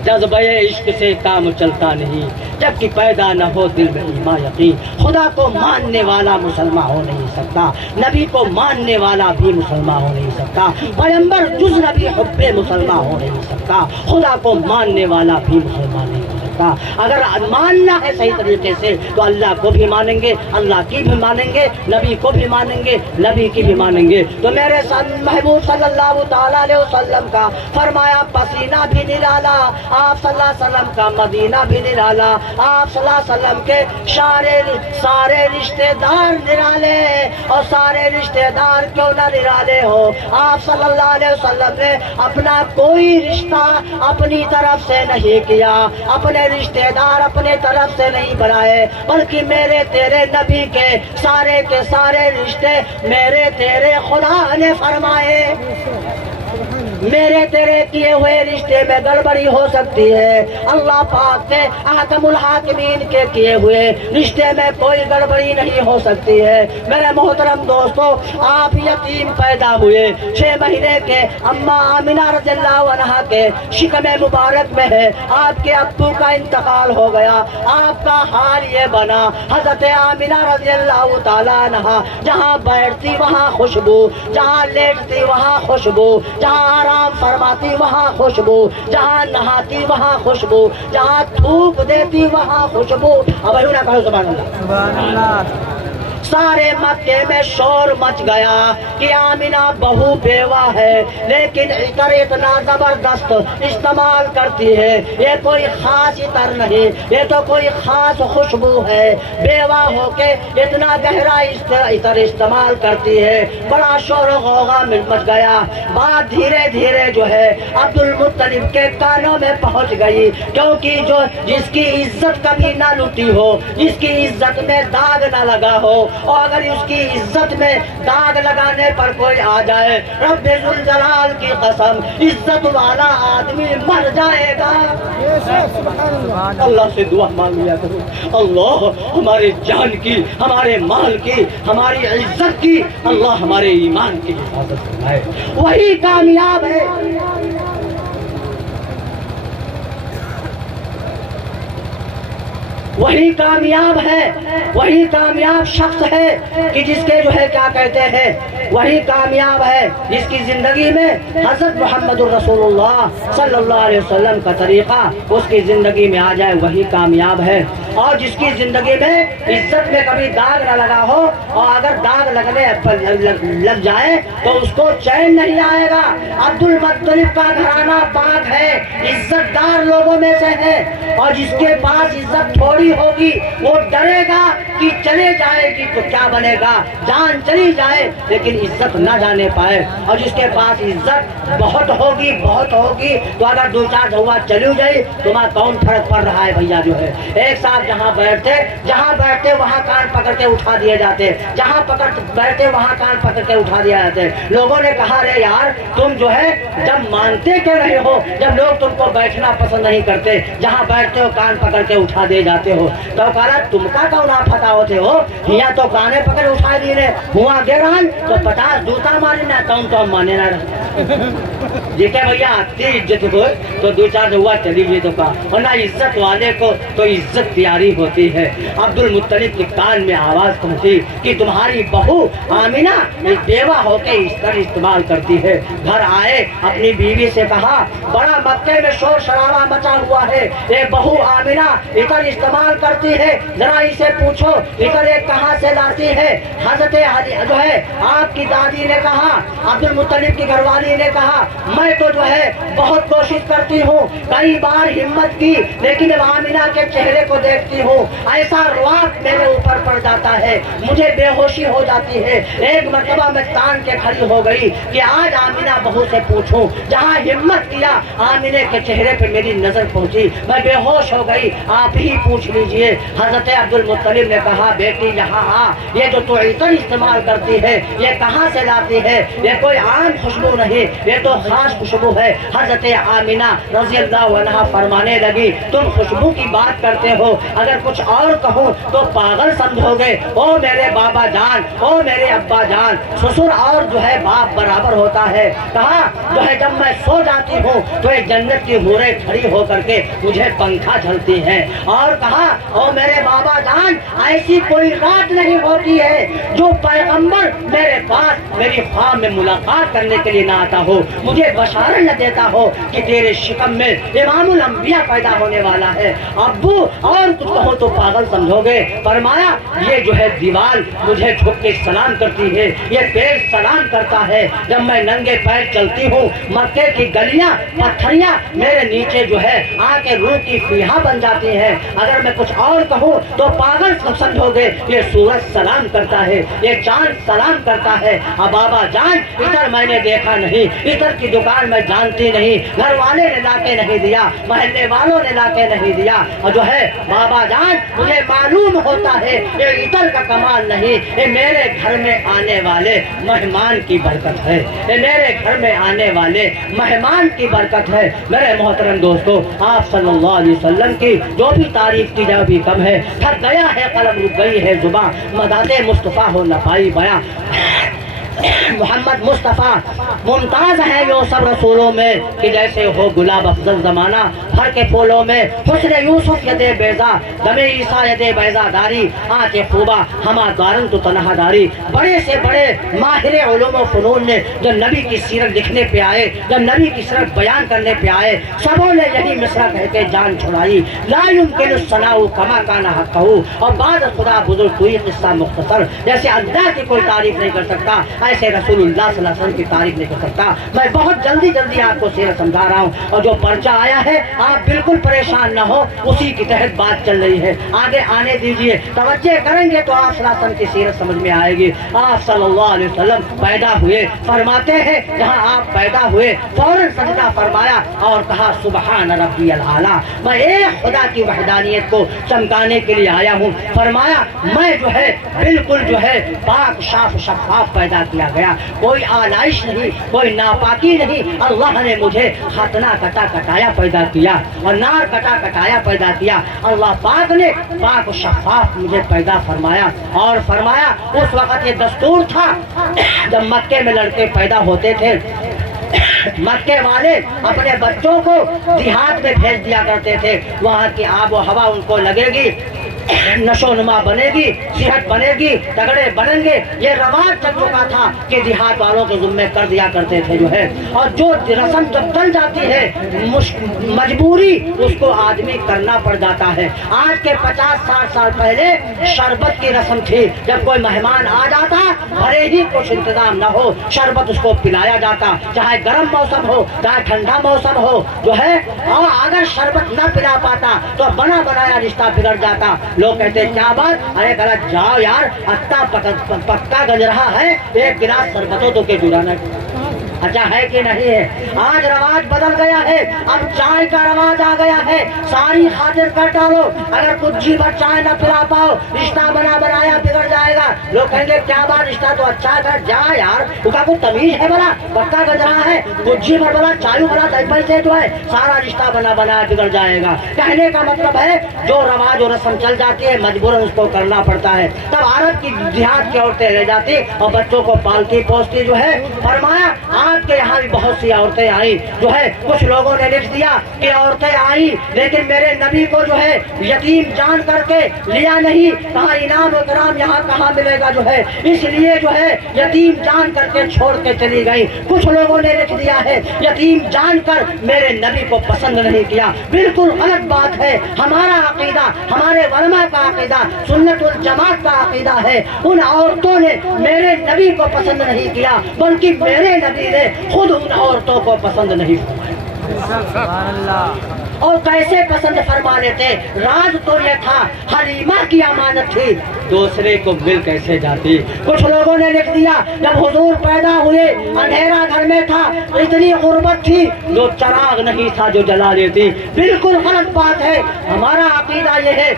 جذبہ عشق سے کام چلتا نہیں جب کہ پیدا نہ ہو دل میں ایمان یقین۔ خدا کو ماننے والا مسلمان ہو نہیں سکتا، نبی کو ماننے والا بھی مسلمان ہو نہیں سکتا، پیغمبر جز نبی حب مسلمان ہو نہیں سکتا، خدا کو ماننے والا بھی مسلمان نہیں ہو سکتا۔ اگر ماننا ہے صحیح طریقے سے تو اللہ کو بھی مانیں گے، اللہ کی بھی مانیں گے، نبی کو بھی مانیں گے، نبی کی بھی مانیں گے۔ تو میرے محبوب صلی اللہ تعالیٰ علیہ وسلم کا فرمایا پسینہ بھی نرالا، آپ صلی اللہ علیہ وسلم کا مدینہ بھی نرالا، آپ صلی اللہ علیہ وسلم کے سارے رشتہ دار نرالے، اور سارے رشتہ دار کیوں نہ نرالے ہو، آپ صلی اللہ علیہ وسلم نے اپنا کوئی رشتہ اپنی طرف سے نہیں کیا، اپنے رشتہ دار اپنے طرف سے نہیں بنائے، بلکہ میرے تیرے نبی کے سارے رشتے میرے تیرے خدا نے فرمائے۔ میرے تیرے کیے ہوئے رشتے میں گڑبڑی ہو سکتی ہے، اللہ پاک کے احکم الحاکمین کے کیے ہوئے رشتے میں کوئی گڑبڑی نہیں ہو سکتی ہے۔ میرے محترم دوستو، آپ یتیم پیدا ہوئے، 6 مہینے کے، اما آمنہ رضی اللہ عنہا کے شکم مبارک میں ہے، آپ کے ابو کا انتقال ہو گیا، آپ کا حال یہ بنا، حضرت آمنہ رضی اللہ تعالیٰ عنہا جہاں بیٹھتی وہاں خوشبو، جہاں لیٹتی وہاں خوشبو، جہاں آرام فرماتی وہاں خوشبو، جہاں نہاتی وہاں خوشبو، جہاں تھوک دیتی وہاں خوشبو۔ اب نہ کہو سبحان اللہ، سبحان اللہ۔ سارے مکے میں شور مچ گیا کہ آمنہ بہو بیوہ ہے، لیکن عطر اتنا زبردست استعمال کرتی ہے، یہ کوئی خاص عطر نہیں، یہ تو کوئی خاص خوشبو ہے، بیوہ ہو کے اتنا گہرا عطر استعمال کرتی ہے۔ بڑا شور و غوغا مچ گیا، بات دھیرے دھیرے جو ہے عبد المطلب کے کانوں میں پہنچ گئی، کیونکہ جس کی عزت کبھی نہ لٹی ہو، جس کی عزت میں داغ نہ لگا ہو، اور اگر اس کی عزت میں داغ لگانے پر کوئی آ جائے، رب ذوالجلال کی قسم عزت والا آدمی مر جائے گا۔ اللہ سے دعا مانگ لیا کرو، اللہ ہمارے جان کی، ہمارے مال کی، ہماری عزت کی، اللہ ہمارے ایمان کی حفاظت فرمائے، وہی کامیاب ہے۔ وہی کامیاب ہے، وہی کامیاب شخص ہے کہ جس کے جو ہے کیا کہتے ہیں، وہی کامیاب ہے جس کی زندگی میں حضرت محمد الرسول اللہ صلی اللہ علیہ وسلم کا طریقہ اس کی زندگی میں آ جائے، وہی کامیاب ہے۔ اور جس کی زندگی میں عزت میں کبھی داغ نہ لگا ہو، اور اگر داغ لگ جائے تو اس کو چین نہیں آئے گا۔ عبد المطلب کا گھرانہ پاک ہے، عزت دار لوگوں میں سے ہے، اور جس کے پاس عزت تھوڑی بیوی ہوگی وہ ڈرے گا کہ چلے جائے گی تو کیا بنے گا، جان چلی جائے لیکن عزت نہ جانے پائے، اور جس کے پاس عزت بہت ہوگی تو اگر دو چار دھوا چلی جائے تو وہاں کون فرق پڑ رہا ہے بھیا جو ہے۔ ایک صاحب جہاں بیٹھتے وہاں کان پکڑ کے اٹھا دیے جاتے، جہاں بیٹھتے وہاں کان پکڑ کے اٹھا دیا جاتے۔ لوگوں نے کہا رے یار تم جو ہے جب مانتے کیوں نہیں ہو، جب لوگ تم کو بیٹھنا پسند نہیں کرتے، جہاں بیٹھتے ہو کان پکڑ کے اٹھا دے جاتے ہو۔ تو کہا تم کا کون آپ پتا ہوتے ہو، یہاں تو کانے پکڑ اٹھا دیے ہوا گران تو 50 جوتا مارے نہ تو مانے نہ جی کہ بھیا آتی عزت کو تو دو چار ہوا چلی گئی تو کہا، ورنہ عزت والے کو تو عزت تیاری ہوتی ہے۔ عبد المطلب کے کان میں آواز پہنچی کہ تمہاری بہو آمینہ بیوہ ہو کے اس طرح استعمال کرتی ہے۔ گھر آئے اپنی بیوی سے کہا بڑا مکے میں شور شرابہ مچا ہوا ہے، ایک بہو آمینہ اتر استعمال کرتی ہے، ذرا اسے پوچھو اتر ایک کہاں سے لاتی ہے۔ حضرت جو ہے آپ کی دادی نے کہا، عبد المطلب کی گھر والی نے کہا میں تو جو ہے بہت کوشش کرتی ہوں، کئی بار ہمت کی لیکن آمینہ کے چہرے کو دیکھتی ہوں ایسا رواب میرے اوپر پڑ جاتا ہے، مجھے بے ہوشی ہو جاتی ہے۔ ایک مرتبہ میں تان کے کھڑی ہو گئی کہ آج آمینہ بہو سے پوچھوں، جہاں ہمت کیا آمینہ کے چہرے پہ میری نظر پہنچی، میں بے ہوش ہو گئی، آپ ہی پوچھ لیجئے۔ حضرت عبد المطلب نے کہا بیٹی یہاں آ، یہ جو تو عطر استعمال کرتی ہے یہ کہاں سے لاتی ہے، یہ کوئی عام خوشبو نہیں، یہ تو خاص خوشبو ہے۔ حضرت آمینہ رضی اللہ عنہا فرمانے لگی تم خوشبو کی بات کرتے ہو، اگر کچھ اور کہوں تو پاگل سمجھو گے، او میرے بابا جان، او میرے ابا جان، سسر اور جو ہے باپ برابر ہوتا ہے۔ کہا جو ہے جب میں سو جاتی ہوں تو ایک جنت کی حوریں کھڑی ہو کر کے مجھے پنکھا جھلتی ہیں، اور کہا او میرے بابا جان ایسی کوئی رات نہیں ہوتی ہے جو پیغمبر میرے پاس میری خواب میں ملاقات کرنے کے لیے نہ آتا ہو، مجھے بشارت نہ دیتا ہو کہ تیرے شکم میں امام الانبیاء پیدا ہونے والا ہے۔ ابو اور کچھ کہو تو پاگل سمجھو گے۔ فرمایا یہ جو ہے دیوار مجھے جھک کے سلام کرتی ہے، یہ پیر سلام کرتا ہے، جب میں ننگے پیر چلتی ہوں مکے کی گلیاں پتھریاں میرے نیچے جو ہے آ کے روح کی فیہا بن جاتی ہیں۔ اگر میں کچھ اور کہوں تو پاگل سمجھو گے، یہ سورج سلام کرتا ہے، یہ چاند سلام کرتا ہے۔ اب بابا جان ادھر میں نے دیکھا نہیں، ادھر کی دکان میں جانتی نہیں، گھر والے نے لا کے نہیں دیا، محلے والوں نے لا کے نہیں دیا، اور جو ہے بابا جان مجھے معلوم ہوتا ہے یہ ادھر کا کمال نہیں، یہ میرے گھر میں آنے والے مہمان کی برکت ہے، یہ میرے گھر میں آنے والے مہمان کی برکت ہے۔ میرے محترم دوستو آپ صلی اللہ علیہ وسلم کی جو بھی تعریف کی جائے بھی کم ہے، تھک گیا ہے قلم رک گئی ہے زباں، مداد مصطفیٰ ہو نہ پائی بیاں۔ محمد مصطفیٰ ممتاز ہے یوں سب رسولوں میں کہ جیسے ہو گلاب افضل زمانہ، ہر کے پھولوں میں حسن یوسف ید بیضا، دم عیسیٰ ید بیضا داری، آنچ خوبہ ہما دارن تو تنہا داری۔ بڑے سے بڑے ماہر علوم و فنون نے جب نبی کی سیرت لکھنے پہ آئے، جب نبی کی سیرت بیان کرنے پہ آئے، سبوں نے یہی مصرع کہہ کے جان چھڑائی، لا يمكن الثناء كما كان حقه، اور بعد خدا بزرگ کوئی قصہ مختصر، جیسے اللہ کی کوئی تعریف نہیں کر سکتا ایسے رسول اللہ صلی اللہ علیہ وسلم کی تعریف نہیں کر سکتا۔ میں بہت جلدی آپ کو سیرت سمجھا رہا ہوں، اور جو پرچہ آیا ہے آپ بالکل پریشان نہ ہو، اسی کی تحت بات چل رہی ہے، آگے آنے دیجئے، توجہ کریں گے تو آپ صلی اللہ علیہ وسلم کی سیرت سمجھ میں آئے گی۔ آپ صلی اللہ علیہ وسلم پیدا ہوئے، فرماتے ہیں جہاں آپ پیدا ہوئے فوراً سجدہ فرمایا اور کہا سبحان ربی الاعلیٰ، میں ایک خدا کی وحدانیت کو چمکانے کے لیے آیا ہوں۔ فرمایا میں جو ہے بالکل جو ہے پاک صاف شفاف پیدا کیا گیا، کوئی آلائش نہیں، کوئی ناپاکی نہیں، اللہ نے مجھے ختنہ کٹا کٹایا پیدا کیا اور نار کٹا کٹایا پیدا کیا۔ اللہ پاک نے پاک و شفاف مجھے پیدا فرمایا، اور فرمایا اس وقت یہ دستور تھا جب مکے میں لڑکے پیدا ہوتے تھے مکے والے اپنے بچوں کو دیہات میں بھیج دیا کرتے تھے، وہاں کی آب و ہوا ان کو لگے گی नशो नुमा बनेगी, सेहत बनेगी, तगड़े बनेंगे। ये रवाज चल चुका था कि देहात वालों के जुम्मे कर दिया करते थे जो है। और जो रस्म जब चल जाती है मजबूरी उसको आदमी करना पड़ जाता है। आज के 50-60 साल पहले शरबत की रस्म थी। जब कोई मेहमान आ जाता, भले ही कुछ इंतजाम न हो, शरबत उसको पिलाया जाता, चाहे गर्म मौसम हो चाहे ठंडा मौसम हो जो है। और अगर शरबत न पिला पाता तो बना बनाया रिश्ता बिगड़ जाता। लोग कहते क्या बात, अरे गलत जाओ यार, अत्ता पक्का गज रहा है, एक गिलास शरबतो तो के जुड़ाना। अच्छा है कि नहीं है? आज रवाज बदल गया है, अब चाय का रवाज आ गया है। सारी खातिर कर डालो, अगर कुछ जी भर चाय न पिला पाओ, रिश्ता बना बनाया बिगड़ जाएगा। लोग कहेंगे क्या बात, रिश्ता तो अच्छा है, जा यार, उसका कुछ तमीज है बड़ा, पक्का गज रहा है, कुछ जी भर बड़ा चाय बड़ा दही से जो है सारा रिश्ता बना बनाया बिगड़ जाएगा। कहने का मतलब है जो रवाज और रस्म चल जाती है मजबूरन उसको करना पड़ता है। तब अरब की देहात की औरतें रह जाती और बच्चों को पालती पोसती जो है। फरमाया आपके यहाँ भी बहुत सी औरतें आई जो है। कुछ लोगों ने लिख दिया कि औरतें आई लेकिन मेरे नबी को जो है यतीम जान करके लिया नहीं, कहा इनाम इकराम यहाँ कहाँ मिलेगा जो है, इसलिए जो है यतीम जान करके छोड़ के चली गई। कुछ लोगों ने लिख दिया है यतीम जानकर मेरे नबी को पसंद नहीं किया। बिल्कुल गलत बात है। हमारा अकीदा, हमारे वलमा का अकीदा, सुन्नत वल जमात का अकीदा है। उन औरतों ने मेरे नबी को पसंद नहीं किया, बल्कि मेरे नबी ने खुद उन औरतों को पसंद नहीं किया। और कैसे पसंद फरमा लेते, राज तो ये था हलीमा की अमानत थी, दूसरे को मिल कैसे जाती। कुछ लोगों ने लिख दिया जब हुजूर पैदा हुए अंधेरा घर में था, इतनी गुर्बत थी जो चराग नहीं था जो जला लेती। बिल्कुल गलत बात है। हमारा अकीदा ये है,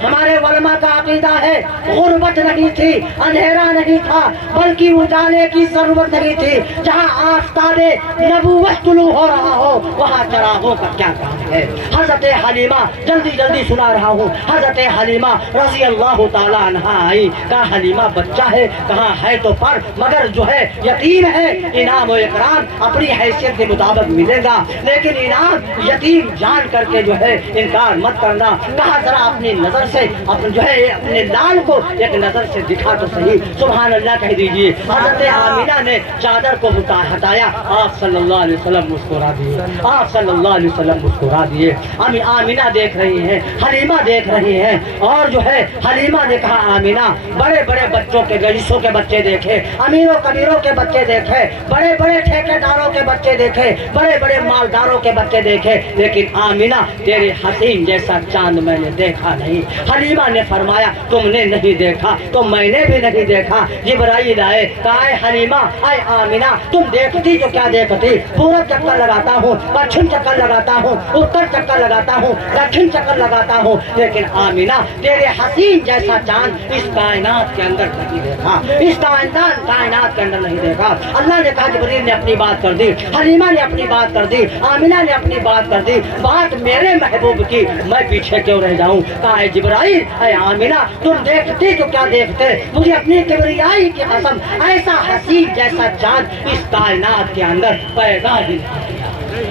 हमारे वलमा का अकीदा है गुर्बत नहीं थी, अंधेरा नहीं था, बल्कि उजाले की जरूरत नहीं थी। जहाँ आफताबे नबूवत तुलू हो रहा हो वहाँ चरागों का क्या काम है। हजरत हलीमा, जल्दी जल्दी सुना रहा हूँ, हजरत हलीमा रजी अल्लाह ताला अन्हा आई। कहा हलीमा बच्चा है, कहा है तो पर मगर जो है यतीम है, इनाम और इकराम अपनी हैसियत के मुताबिक मिलेगा, लेकिन इनाम यतीम जान करके जो है इनकार मत करना। कहा जरा अपनी नजर से अपने जो है अपने लाल को एक नजर से दिखा तो सही, सुभान अल्लाह कह दीजिए। हजरत आमिना ने चादर को हटाया, आप सल्लल्लाहु अलैहि वसल्लम मुस्कुरा दिए, आप सल्लल्लाहु अलैहि वसल्लम मुस्कुरा दिए। आमिना देख रही हैं, हलीमा देख रही हैं, और जो है हलीमा ने कहा आमिना बड़े बड़े बच्चों के, रईसों के बच्चे देखे, अमीरों कबीरों के बच्चे देखे, बड़े बड़े ठेकेदारों के बच्चे देखे, बड़े बड़े मालदारों के बच्चे देखे, लेकिन आमिना तेरे हसीन जैसा चांद मैंने देखा नहीं। हलीमा ने फरमाया तुमने नहीं देखा तो मैंने भी नहीं देखा। जिब्राइल आए, कहा हलीमा आए आमिना तुम देखती तो क्या देखती, पूरब चक्कर लगाता हूँ, पश्चिम चक्कर लगाता हूँ, उत्तर चक्कर लगाता हूँ, दक्षिण चक्कर लगाता हूँ, लेकिन आमिना तेरे हसीन जैसा चांद इस कायनात के अंदर नहीं देखा, इस कायनात के अंदर नहीं देखा। अल्लाह ने कहा जिब्रील ने अपनी बात कर दी, हलीमा ने अपनी बात कर दी, आमिना ने अपनी बात कर दी, बात मेरे महबूब की, मैं पीछे क्यों रह जाऊं। कहा है जिब्राइल ऐ आमिना तुम देखते तो क्या देखते, मुझे अपनी किबरियाई की कसम ऐसा हसीन जैसा चांद इस कायनात के अंदर पैदा ही नहीं किया।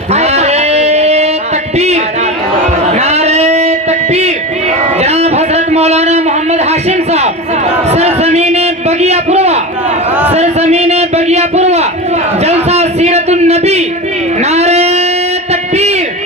नारे तकबीर, नारे तकबीर। जनाब हजरत मौलाना मोहम्मद हाशिम साहब, सरजमीने बगियापुरवा, सरजमीने बगियापुरवा, जलसा सीरतुन नबी, नारे तकबीर।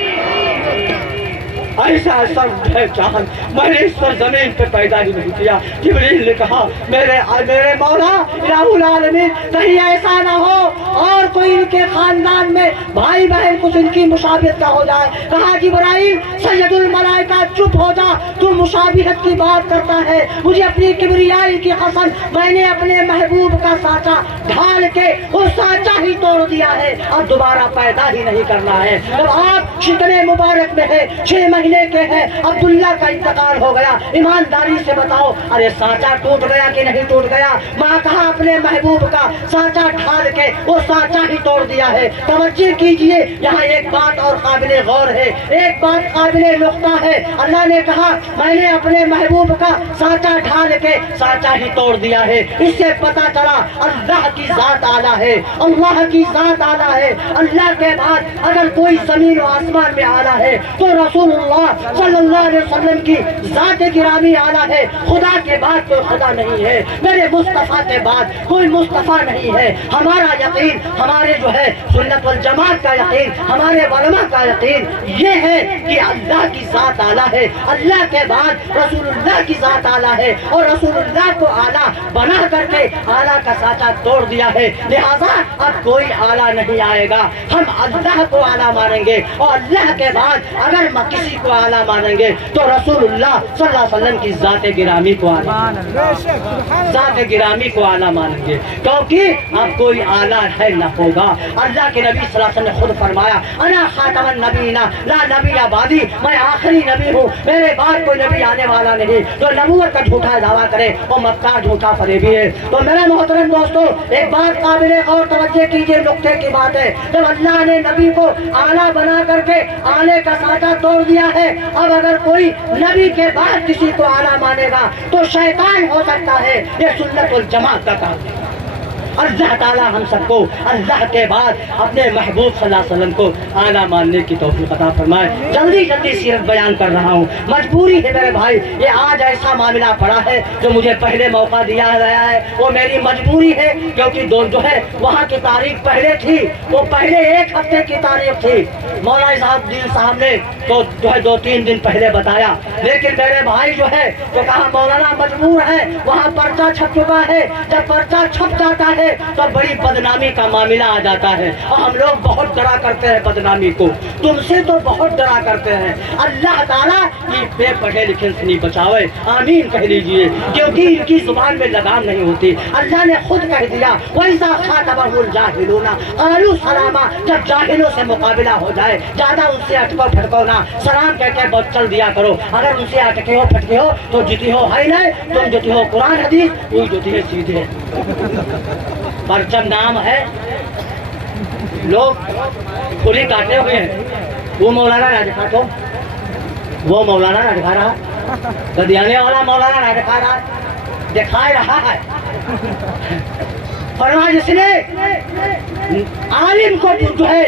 ऐसा सब चांद मैंने इस पर जमीन पे पैदा ही नहीं किया। जिब्रील ने कहा मेरे मौला इलाहुल आलमीन कहीं ऐसा ना हो और कोई इनके खानदान में भाई बहन कुछ इनकी मुशाबिहत का हो जाए। कहा जिब्राइल सैयदुल मलाइका चुप हो जा, तू मुशाबिहत की बात करता है, मुझे अपनी किबरियाई की कसम मैंने अपने महबूब का साचा ढाल के वो साचा ही तोड़ दिया है, अब दोबारा पैदा ही नहीं करना है। जब आप शिकने मुबारक में है, 6 महीने के हैं, अब्दुल्ला का इंतकाल हो गया, ईमानदारी से बताओ अरे साचा टूट गया कि नहीं टूट गया। माँ कहा अपने महबूब का साचा ढाल के वो साचा सांचा ही तोड़ दिया है। तवज्जो कीजिए, यहाँ एक बात और काबिल गौर है, एक बात काबिल नुक्ता है। अल्लाह ने कहा मैंने अपने महबूब का सांचा ढाल के सांचा ही तोड़ दिया है। इससे पता चला अल्लाह की जात आला है, अल्लाह की जात आला है। अल्लाह के बाद अगर कोई जमीन और आसमान में आला है तो रसूलुल्लाह सल्लल्लाहु अलैहि वसल्लम की जात गिरामी आला है। खुदा के बाद कोई खुदा नहीं है, मेरे मुस्तफा के बाद कोई मुस्तफा नहीं है। हमारा यकीन, हमारे जो है सुन्नत वल जमात का यकीन, हमारे उलमा का यकीन ये है कि अल्लाह की जात आला है, अल्लाह के बाद रसूलुल्लाह की जात आला है और रसूलुल्लाह को आला बना करके आला का सांचा तोड़ दिया है। लिहाजा अब कोई आला नहीं आएगा, हम अल्लाह को आला मानेंगे और अल्लाह के बाद अगर किसी को आला मानेंगे तो रसूलुल्लाह सल्लल्लाहु अलैहि वसल्लम की जात गिरामी को आला, जात गिरामी को आला मानेंगे, क्योंकि अब कोई आला है न होगा। अल्लाह के नबी सल्लल्लाहु अलैहि वसल्लम ने खुद फरमाया अना खातमुन नबीना ला नबी आबादी, मैं आखिरी नबी हूँ, मेरे बाद कोई नबी आने वाला नहीं। तो नबूवत का झूठा दावा करे वो मक्कार झूठा फरेबी है। तो मेरे मोहतरम दोस्तों, एक बात काबिल और तवज्जो कीजिए, नुक्ते की बात है। जब अल्लाह ने नबी को आला बना करके आले का सांचा तोड़ दिया है, अब अगर कोई नबी के बाद किसी को आला मानेगा तो शैतान हो सकता है। ये सुन्नत वल जमात का काम है। अल्लाह ताला हम सबको अल्लाह के बाद अपने महबूब सल्लल्लाहु अलैहि वसल्लम को आला मानने की तौफीक अता फरमाए। जल्दी जल्दी सीरत बयान कर रहा हूँ, मजबूरी है मेरे भाई, ये आज ऐसा मामला पड़ा है जो मुझे पहले मौका दिया गया है, वो मेरी मजबूरी है, क्योंकि जो है वहाँ की तारीख पहले थी, वो पहले एक हफ्ते की तारीख थी। मौलाना साहब ने तो जो है 2-3 दिन पहले बताया, लेकिन मेरे भाई जो है तो कहा मौलाना मजबूर है, वहाँ पर्चा छप चुका है। जब पर्चा छप जाता है तो बड़ी बदनामी का मामला आ जाता है और हम लोग बहुत डरा करते हैं बदनामी को, तुमसे तो बहुत डरा करते हैं। अल्लाह ताला ये बेपढ़े लिखे से नहीं बचावे, आमीन कह लीजिए, क्योंकि इनकी जुबान में लगाम नहीं होती। अल्लाह ने खुद कह दिया वैसा खातबहुल जाहिलूना क़ालू सलामा, जब जाहिलों से मुकाबला हो जाए ज्यादा उनसे अटको फटको ना, सलाम कह के बहुत चल दिया करो। अगर उनसे अटके हो फटके हो तो जीती हो है नहीं, तुम जीती हो कुरान हदीस, वही जीती है सीधे। परचम नाम है, लोग खुली काटे हुए हैं, वो मौलाना ना दिखा, तो वो मौलाना ना दिखा रहा, गदियाने वाला मौलाना ना दिखा रहा, दिखा रहा है। फरमा जिसने आलिम को जो है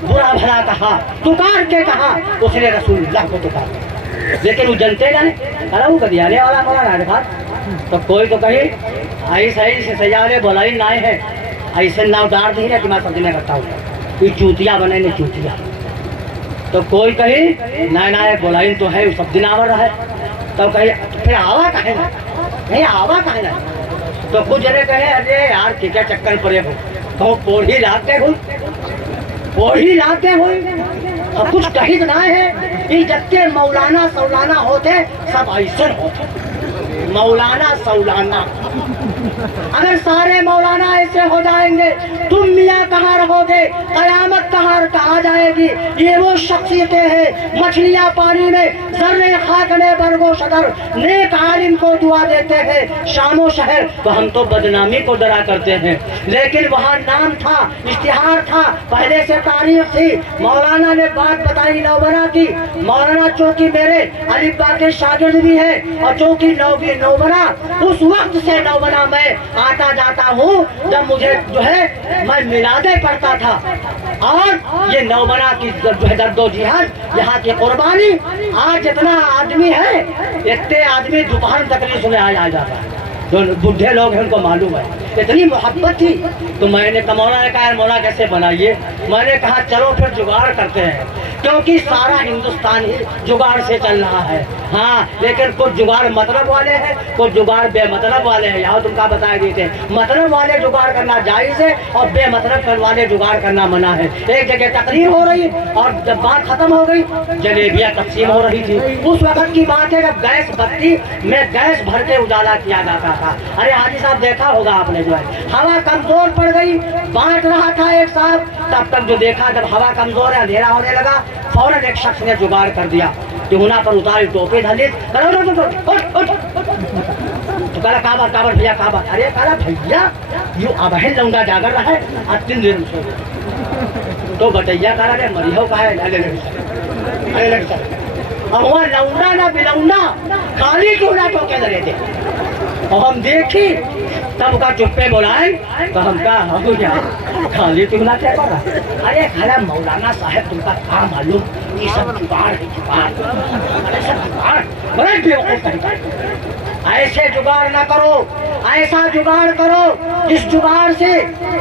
बुरा भला कहा, पुकार के कहा, उसने रसूलुल्लाह को पुकारा, लेकिन वो जनते जाने अरे वो गदियाने वाला मौलाना दिखा। तो कोई तो कही ऐसे से सजावे बोलाई ना है, ऐसे नाव डाल दी ना कि मैं समझ में करता हूँ, कोई चूतिया बने नहीं चूतिया। तो कोई कही ना ना बोलाई तो है, सब दिन आवर है। तो कही फिर आवा कहे ना, नहीं आवा कहे ना। तो कुछ जने कहे अरे यार क्या चक्कर पड़े हो, तो पोढ़ी लाते हो, पोढ़ी लाते हो, अब कुछ कही ना है। ये जबकि मौलाना सौलाना होते सब ऐसे होते, मौलाना सौलाना। अगर सारे मौलाना ऐसे हो जाएंगे तुम मियाँ कहाँ रहोगे, कयामत कहाँ आ जाएगी। ये वो शख्सियतें हैं, मछलियाँ पानी में, जर्रे खाक में बरगो शदर, नेक आलिम को दुआ देते हैं शामो शहर। तो हम तो बदनामी को डरा करते हैं, लेकिन वहाँ नाम था, इश्तिहार था, पहले से तारीफ थी। मौलाना ने बात बताई नौबरा की, मौलाना चूंकि मेरे अलीबा के शागिर्द भी है और चूंकि नौबरा उस वक्त से नौबरा मैं आता जाता हूँ जब मुझे जो है मैं मिलादे पढ़ता था, और ये नौबरा की जो है दर्दो जिहाद, यहाँ की कुर्बानी, आज जितना आदमी है इतने आदमी दोपहर तकलीफ में आ जाता है। जो बुढ़े लोग हैं उनको मालूम है, इतनी मोहब्बत थी। तो मैंने कहा मौला ने कहा मौला कैसे बनाइए, मैंने कहा चलो फिर जुगाड़ करते हैं, क्योंकि सारा हिंदुस्तान ही जुगाड़ से चल रहा है। हाँ, लेकिन कुछ जुगाड़ मतलब वाले हैं, कुछ जुगाड़ बेमतलब वाले हैं। यहाँ तुमका बता देते हैं, मतलब वाले जुगाड़ करना जायज़ है और बेमतलब वाले जुगाड़ करना मना है। एक जगह तकरीर हो रही और जब बात खत्म हो गई जलेबियाँ तकसीम हो रही थी। उस वक्त की बात है जब गैस बत्ती में गैस भर के उजाला किया जाता था। अरे हाजी साहब देखा होगा आपने, जो है हवा कमजोर पड़ गई, बांट रहा था एक साहब, तब तक जो देखा जब हवा कमजोर है अंधेरा होने लगा, फौरन एक शख्स ने जुगाड़ कर दिया, टिहुना पर उतारी टोपी धली, तो कहा काबर काबर भैया काबर, अरे कहा भैया यू अब है लौंडा जागर रहा है आज 3 दिन से, तो बटैया कहा रे मरियो का है अरे लग अब वहाँ लौंडा ना बिलौंडा खाली क्यों ना तो कह रहे थे, और हम देखी तब का चुप्पे बोलाए तो हम कहा हो जाए खाली तुम ना क्या करा, अरे खाला मौलाना साहब तुमका काम मालूम ये सब जुगाड़ है, जुगाड़, अरे सब जुगाड़ बड़े बेवकूफ है, ऐसे जुगाड़ ना करो, ऐसा जुगाड़ करो जिस जुगाड़ से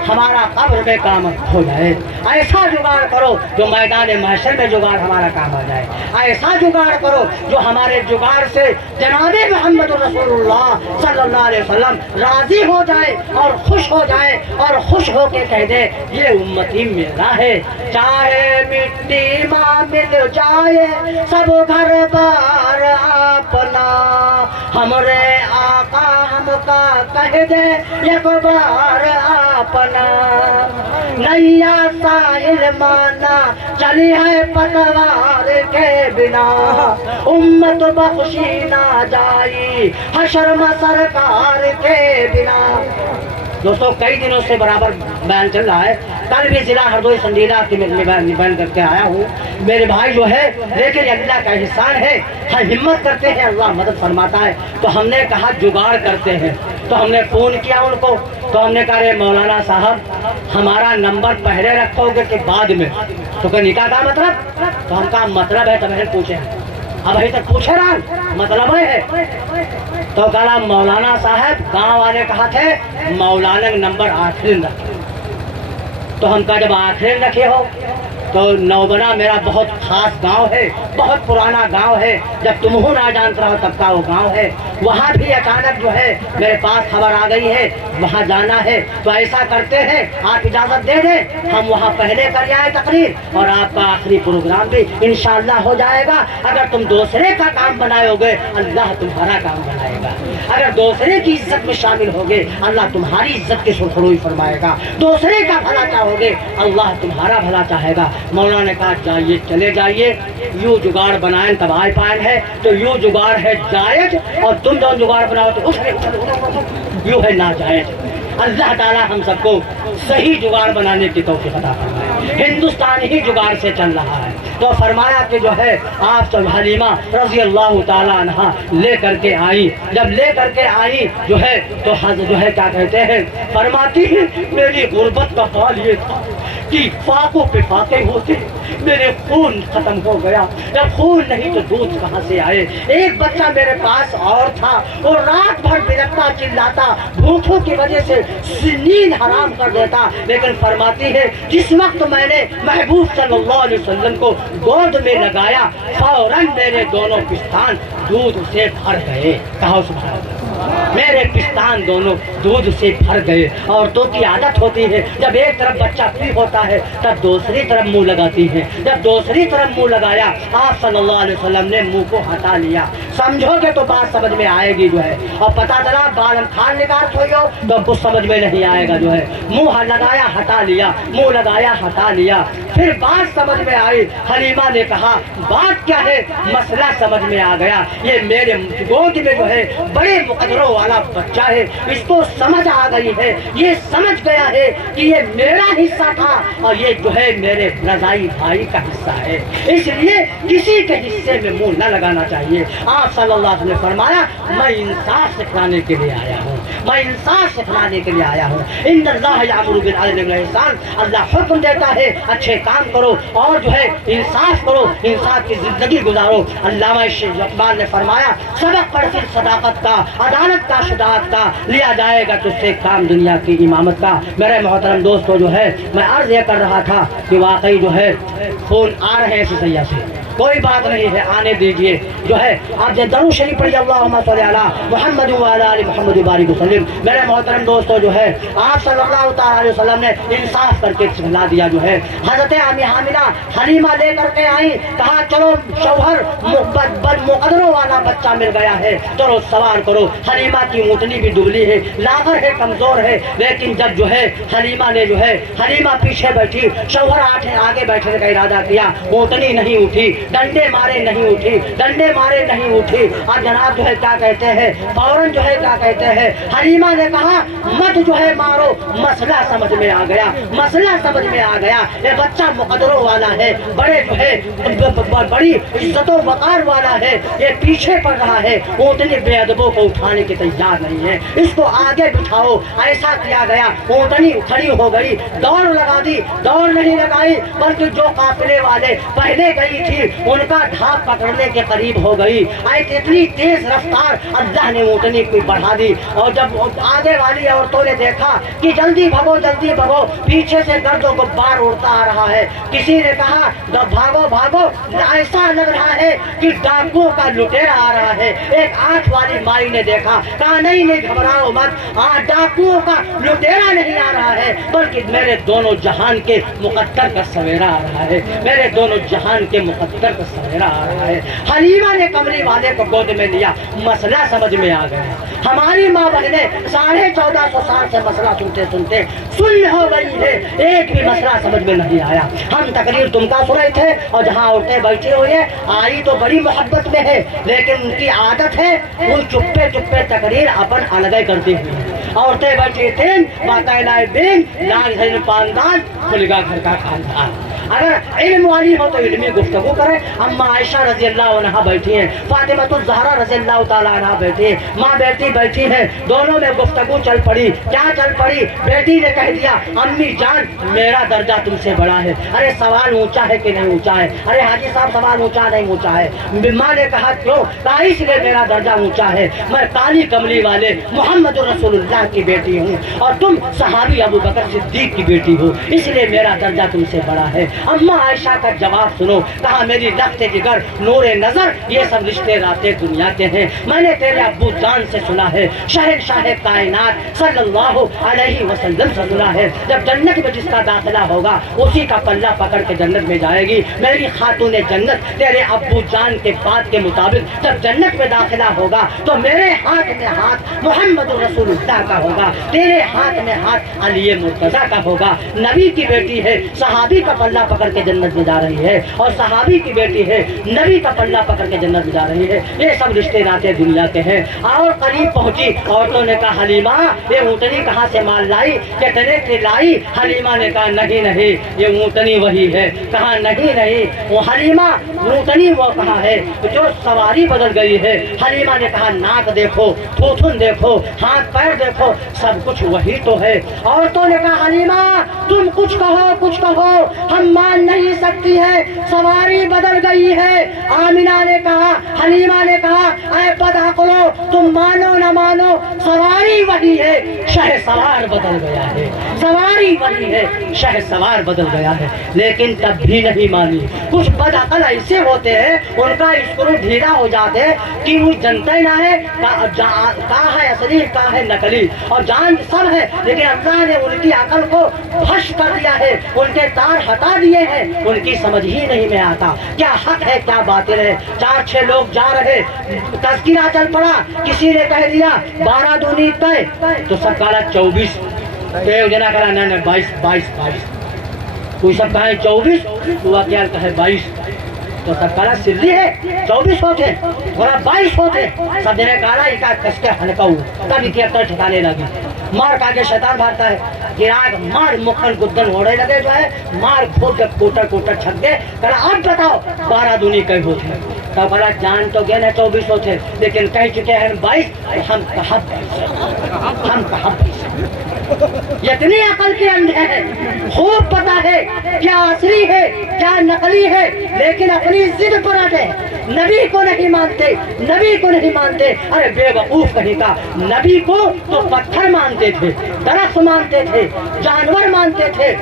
हमारा कब्र में काम हो जाए, ऐसा जुगाड़ करो जो मैदान महशर में जुगाड़ हमारा काम आ जाए, ऐसा जुगाड़ करो जो हमारे जुगाड़ से जनाबे मोहम्मद रसूलुल्लाह सल्लल्लाहु अलैहि वसल्लम राजी हो जाए और खुश हो जाए, और खुश हो के कह दे ये उम्मती मेरा है, चाहे मिट्टी माँ मिल जाए सब घर बार अपना, हमरे आका हमका कह दे एक बार अपना, नैया साहिल माना चली है पतवार के बिना, उम्मत बख्शी ना जाई हशर में सरकार के बिना। दोस्तों कई दिनों से बराबर बयान चल रहा है, कल भी जिला हरदोई संजीदा की बयान करके आया हूँ, मेरे भाई जो है लेकिन अल्लाह का एहसान है, हम हिम्मत करते हैं अल्लाह मदद फरमाता है, तो हमने कहा जुगाड़ करते हैं, तो हमने फ़ोन किया उनको, तो हमने कहा रे मौलाना साहब हमारा नंबर पहले रखोगे कि बाद में, तो क्या निकाह का मतलब, तो हम कहा मतलब है तो मैंने पूछे, अब अभी तक पूछे रहा मतलब है, तो कहा मौलाना साहब गांव वाले कहा थे मौलाना नंबर आखिरी रखे, तो हम कहा जब आखिरी रखे हो तो नौबना मेरा बहुत खास गांव है, बहुत पुराना गांव है, जब तुम हो ना जानते रहो तब का वो गांव है, वहाँ भी अचानक जो है मेरे पास खबर आ गई है वहाँ जाना है, तो ऐसा करते हैं आप इजाज़त दे दें हम वहाँ पहले कर आए तकरीर, और आपका आखिरी प्रोग्राम भी इंशाअल्लाह हो जाएगा, अगर तुम दूसरे का काम बनाओगे अल्लाह तुम्हारा काम बनाएगा, अगर दूसरे की इज्जत में शामिल होगे अल्लाह तुम्हारी इज्जत की सुरखरुई फरमाएगा, दूसरे का भला चाहोगे अल्लाह तुम्हारा भला चाहेगा। मौलाना ने कहा जाइए चले जाइए, यूँ जुगाड़ बनाए तब आए पाए है, तो यूँ जुगाड़ है जायज, और तुम जो जुगाड़ बनाओ तो यूँ है नाजायज। अल्लाह ताला हम सबको सही जुगाड़ बनाने की तौफीक अता फरमाए, हिंदुस्तान ही जुगाड़ से चल रहा है, तो फरमाया कि जो है आप सब हलीमा रजी अल्लाह ताला अन्हा ले करके आई, जब ले करके आई जो है तो जो है क्या कहते हैं फरमाती है मेरी गुर्बत का हाल ये था कि फाकों पे फाके होते, मेरे खून खत्म हो गया, जब खून नहीं तो दूध कहाँ से आए, एक बच्चा मेरे पास और था और रात भर बिलखता चिल्लाता, भूखों की वजह से नींद हराम कर देता, लेकिन फरमाती है जिस वक्त मैंने महबूब सल्लल्लाहु अलैहि वसल्लम को गोद में लगाया फौरन मेरे दोनों पिस्तान दूध से भर गए, कहो सुभान अल्लाह, मेरे पिस्तान दोनों दूध से भर गए। औरतों की आदत होती है जब एक तरफ बच्चा फ्री होता है तब दूसरी तरफ मुंह लगाती है, जब दूसरी तरफ मुंह लगाया आप सल्लल्लाहु अलैहि वसल्लम ने मुंह को हटा लिया, समझोगे तो बात समझ में आएगी जो है, और पता चला बालम खान निकाल हो तो कुछ समझ में नहीं आएगा जो है, मुंह लगाया हटा लिया, मुंह लगाया हटा लिया, फिर बात समझ में आई, हलीमा ने कहा बात क्या है, मसला समझ में आ गया, ये मेरे गोद में जो है बड़े मुकद्दरों वाला बच्चा है, इसको समझ आ गई है, ये समझ गया है कि ये मेरा हिस्सा था और ये जो है मेरे रज़ाई भाई का हिस्सा है, इसलिए किसी के हिस्से में मुंह न लगाना चाहिए। आप सल्लल्लाहु अलैहि वसल्लम ने फरमाया मैं इंसाफ सिखाने के लिए आया हूँ, मैं इंसाफ सिखाने के लिए आया हूँ, इन्नल्लाह यामुरु बिल अदल वल इहसान, अल्लाह हुक्म देता है अच्छे काम करो और जो है इंसाफ करो, इंसाफ की जिंदगी गुजारो। अल्लामा इक़बाल ने फरमाया सबक पढ़ फिर सदाकत का, अदालत का, शुजाअत का, लिया जाएगा तुझसे काम दुनिया की इमामत का। मेरे मोहतरम दोस्तों जो है मैं अर्ज ये कर रहा था कि वाकई जो है फोन आ रहे हैं सैया से, कोई बात नहीं है, आने दीजिए जो है, आप जो दरूद शरीफ पढ़िए अल्लाहुम्मा सल्ली अला मुहम्मद व अला आलि मुहम्मद बारिक वसल्लम। मेरे मोहतरम दोस्तों जो है आप सल्लल्लाहु अलैहि वसल्लम ने इंसाफ करके सिखला दिया जो है, हज़रत अम्मी हामिना हलीमा लेकर के आई, कहा चलो शौहर मुकद्दरों वाला बच्चा मिल गया है, चलो सवार करो। हलीमा की ऊँटनी भी दुबली है, लागर है, कमजोर है, लेकिन जब जो है हलीमा ने जो है हलीमा पीछे बैठी, शौहर आगे बैठने का इरादा किया, ऊँटनी नहीं उठी, डंडे मारे नहीं उठी, डंडे मारे नहीं उठी। और जनाब जो है क्या कहते हैं, फौरन जो है क्या कहते हैं, हलीमा ने कहा मत जो है मारो, मसला समझ में आ गया, मसला समझ में आ गया। ये बच्चा मुकद्दरों वाला है, बड़े जो है बड़ी इज्जतों वकार वाला है, ये पीछे पड़ रहा है, ऊँटनी बेअदबों को उठाने के तैयार नहीं है, इसको आगे बिठाओ। ऐसा किया गया, ऊँटनी खड़ी हो गई, दौड़ लगा दी, दौड़ नहीं लगाई बल्कि जो काफिले वाले पहले गई थी उनका ढाप पकड़ने के करीब हो गई। ऐसे इतनी तेज रफ्तार अल्लाह ने ऊँटनी को बढ़ा दी। और जब आगे वाली औरतों ने देखा कि जल्दी भगो जल्दी भगो, पीछे से गर्द और गुब्बार उड़ता आ रहा है, किसी ने कहा भागो भागो, ऐसा लग रहा है कि डाकुओं का लुटेरा आ रहा है। एक आंख वाली माई ने देखा, कहा नहीं नहीं घबराओ मत, डाकुओं का लुटेरा नहीं आ रहा है बल्कि मेरे दोनों जहान के मुकद्दर का सवेरा आ रहा है, मेरे दोनों जहान के मुकद्दर का सवेरा आ रहा है। हलीमा ने कमरे वाले को गोद में लिया, मसला समझ में आ गया। हमारी माँ बहने 1450 साल से मसला सुनते सुनते सुन्न हो गई है, एक भी मसला समझ में नहीं आया। हम तकरीर तुमका सुन रहे थे और जहाँ औरतें बैठी हुई है, आई तो बड़ी मोहब्बत में है लेकिन उनकी आदत है वो चुप्पे चुप्पे तकरीर अपन अलग करती हुई। औरतें बैठी थी, बाकायदा बिन लाल पानदान खुलगा घर का खानदान। अगर इल्म वाली हो तो इल्मी गुफ्तगू करे। अम्मा आयशा रजी अल्लाह अन्हा बैठी हैं, फातिमा तो ज़हरा रजी अल्लाह ताला अन्हा बैठी है, माँ बेटी बैठी है, दोनों में गुफ्तगू चल पड़ी। क्या चल पड़ी? बेटी ने कह दिया अम्मी जान मेरा दर्जा तुमसे बड़ा है। अरे सवाल ऊंचा है कि नहीं ऊंचा है? अरे हाजी साहब सवाल ऊंचा नहीं ऊंचा है। माँ ने कहा क्यों? कहा इसलिए मेरा दर्जा ऊंचा है, मैं काली कमली वाले मोहम्मद रसूलुल्लाह की बेटी हूँ और तुम सहाबी अबू बकर सिद्दीक की बेटी हो, इसलिए मेरा दर्जा तुमसे बड़ा है। अम्मा आयशा का जवाब सुनो, कहा मेरी लफ्ते जिगर नूरे नजर ये सब रिश्ते राते दुनिया के हैं। मैंने तेरे अब्बू जान से सुना है, शहंशाह कायनात सल्लल्लाहु अलैहि वसल्लम से सुना है, जब जन्नत में जिसका दाखिला होगा उसी का पल्ला पकड़ के जन्नत में जाएगी। मेरी खातूने जन्नत तेरे अब्बू जान के बात के मुताबिक जब जन्नत में दाखिला होगा तो मेरे हाथ में हाथ मोहम्मद रसूलुल्लाह का होगा, तेरे हाथ में हाथ अली मुर्तजा का होगा। नबी की बेटी है, सहाबी का पल्ला पकड़ के जन्नत में जा रही है और सहाबी की बेटी है, नबी का पल्ला पकड़ के जन्नत में जा रही है। ये सब रिश्ते नाते दुनिया के हैं। और करीब पहुंची, औरतों ने कहा हलीमा ये ऊँटनी कहाँ से माल लाई, कितने की लाई? हलीमा ने कहा नहीं नहीं ये ऊँटनी वही है। कहा नहीं नहीं वो हलीमा ऊँटनी वो कहाँ है जो सवारी बदल गई है। हलीमा ने कहा नाक देखो, थूथुन देखो, हाथ पैर देखो, सब कुछ वही तो है। औरतों ने कहा हलीमा तुम कुछ कहो कुछ कहो, हम मान नहीं सकती है, सवारी बदल गई है। आमिना ने कहा, हलीमा ने कहा ऐ बदअक्लो तुम मानो न मानो सवारी वही है, शह सवार बदल गया है। सवारी वही है, शह सवार बदल गया है। लेकिन तब भी नहीं मानी। कुछ बदअक्ल ऐसे होते हैं उनका स्क्रू ढीला हो जाते हैं कि वो जनते ना है कहाँ है असली कहाँ है नकली, और जान सब है लेकिन अल्लाह ने उनकी अकल को भ्रष्ट कर दिया है, उनके तार हटा दिए हैं, उनकी समझ ही नहीं में आता क्या हक है क्या बातिल है। 4-6 लोग जा रहे, तज़किरा चल पड़ा, किसी ने कह दिया 12 दूनी तय, तो सब कहा 24, एक जना कहा नहीं 22, कोई सब कहा 24, तो क्या कहे 22, तो सब कहा सिल्ली है 24 होते थोड़ा 22 होते, सब जने कहा एक कस के हल्का हुआ, तब इनकी अक्ल ठिकाने लगी। मार का आगे शैतान भागता है, गिराग मार मुखन गुद्दन होने लगे जो है, मार खोद जब कोटर छक गए, कहा अब बताओ 12 दूनी कई होते हैं। तब कहा जान तो गए ना 24 होते लेकिन कह चुके हैं 22, हम कहा इतनी अकल के अंधे हैं, खूब पता है क्या असली है क्या नकली है, लेकिन अपनी जिद पर अटे, नबी को नहीं मानते, नबी को नहीं मानते। अरे बेवकूफ कहीं का, नबी को तो पत्थर मानते थे, दरख्त मानते थे, जानवर मानते थे।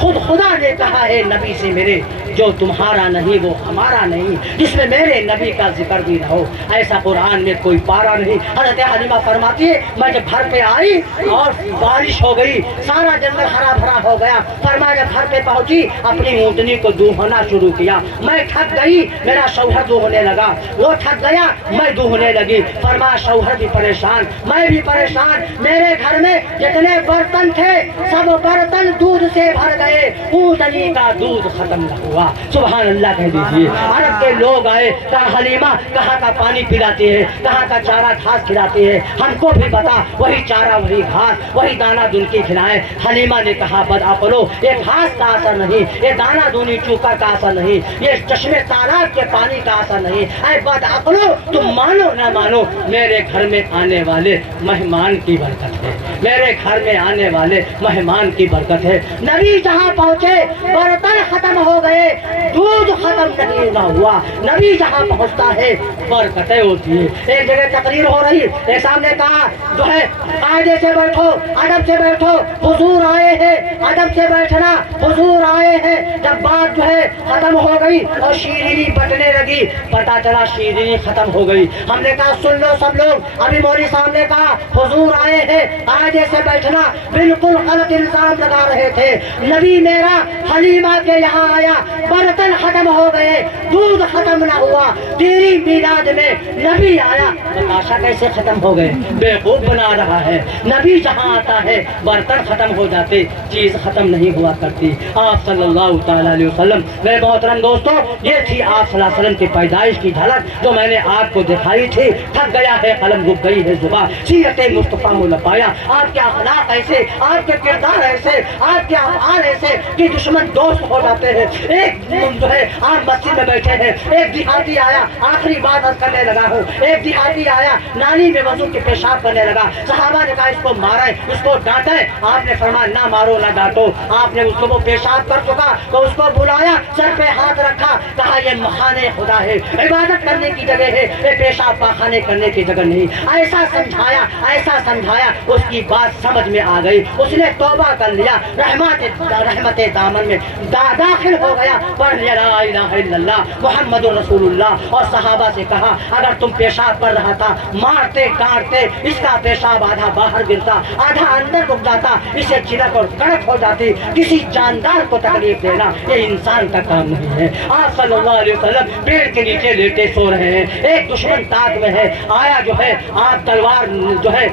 खुद खुदा ने कहा है नबी से मेरे जो तुम्हारा नहीं वो हमारा नहीं, जिसमें मेरे नबी का जिक्र भी ना हो, ऐसा कुरान में कोई पारा नहीं। हज़रत हलीमा फरमाती है मैं जब घर पे आई और बारिश हो गई, सारा जंगल हरा भरा हो गया, फरमा जब घर पे पहुंची अपनी ऊँटनी को दूहना शुरू किया, मैं थक गई, मेरा शौहर दूहने लगा, वो थक गया, मैं दूहने लगी। फरमा शौहर भी परेशान, मैं भी परेशान, मेरे घर में जितने बर्तन थे सब बर्तन दूध से भर गए, ऊँटनी का दूध खत्म न हुआ। हुआ। सुभान अल्लाह कह दीजिए। अरब के लोग आए, कहा हलीमा कहाँ का पानी पिलाती है, कहाँ का चारा घास खिलाती है, हमको भी बता। वही चारा वही घास वही दाना दुन के खिलाए। हलीमा ने कहा बदअक्लो, ये घास का असर नहीं, ये दाना दूनी चूकर का असर नहीं, ये चश्मे तालाब के पानी का असर नहीं। ऐ बदअक्लो, तुम मानो ना मानो, मेरे घर में आने वाले मेहमान की बरकत है, मेरे घर में आने वाले मेहमान की बरकत है। नबी जहाँ पहुँचे बर्तन खत्म हो गए, दूध खत्म नहीं ना हुआ। नबी जहाँ पहुँचता है बरकतें होती है। एक जगह तकरीर हो रही, एक सामने कहा जो है कायदे से बैठो, अदब से बैठो, हुजूर आए हैं, अदब से बैठना, हुजूर आए हैं। जब बात जो है खत्म हो गई और शीरीनी बटने लगी, पता चला शीरीनी खत्म हो गई। हमने कहा सुन लो सब लोग, अभी मौलवी साहब ने कहा हुजूर आए हैं, कायदे से बैठना, बिल्कुल गलत इल्जाम लगा रहे थे। नबी मेरा हलीमा के यहाँ आया, बर्तन खत्म हो गए, दूध खत्म ना हुआ, तेरी मीलाद में नबी आया, बताशा कैसे खत्म हो गए? बेवकूफ बना रहा है। नबी जहाँ आता है बर्तन खत्म हो जाते, चीज खत्म नहीं हुआ करती। आप सल्लल्लाहु तआला अलैहि वसल्लम, मेरे मोहतरम दोस्तों, ये थी आप सल्लल्लाहु अलैहि वसल्लम की पैदाइश की झलक जो मैंने आपको दिखाई थी। थक गया है कलम, रुक गई है जुबान, सीरत मुस्तफा मुला पाया। आपके अखलाक ऐसे, आपके किरदार ऐसे, आपके अफआल ऐसे कि दुश्मन दोस्त हो जाते हैं। एक जो है आप मस्जिद में बैठे हैं, एक देहाती आया, आखिरी बात अर्ज करने लगा हूँ, एक देहाती आया, नाली में वजू के पेशाब करने लगा। सहाबा ने कहा इसको मारे, इसको डांटे। आपने फरमाया ना मारो ना डांटो। आपने उसको वो पेशाब कर चुका तो उसको बुलाया, सर पे हाथ रखा, कहा ये मखाने खुदा है, इबादत करने की जगह है, ये पेशाब पाखाने करने की जगह नहीं। ऐसा समझाया, ऐसा समझाया, उसकी बात समझ में आ गई, उसने तौबा कर लिया, रहमत दामन में दाखिल हो गया, पढ़ लिया ला इलाहा इल्लल्लाह मुहम्मदुर रसूलुल्लाह। और सहाबा से कहा अगर तुम पेशाब कर रहा था, मारते काटते, इसका पेशाब आधा बाहर गिरता, आधा अंदर रुक जाता, इसे छिलक और कड़क हो जाती। किसी जानदार को तकलीफ देना ये इंसान का काम नहीं है। आप सल्लल्लाहु अलैहि वसल्लम पेड़ के नीचे लेटे सो रहे हैं, एक दुश्मन ताक में है, आया जो है आप तलवार जो है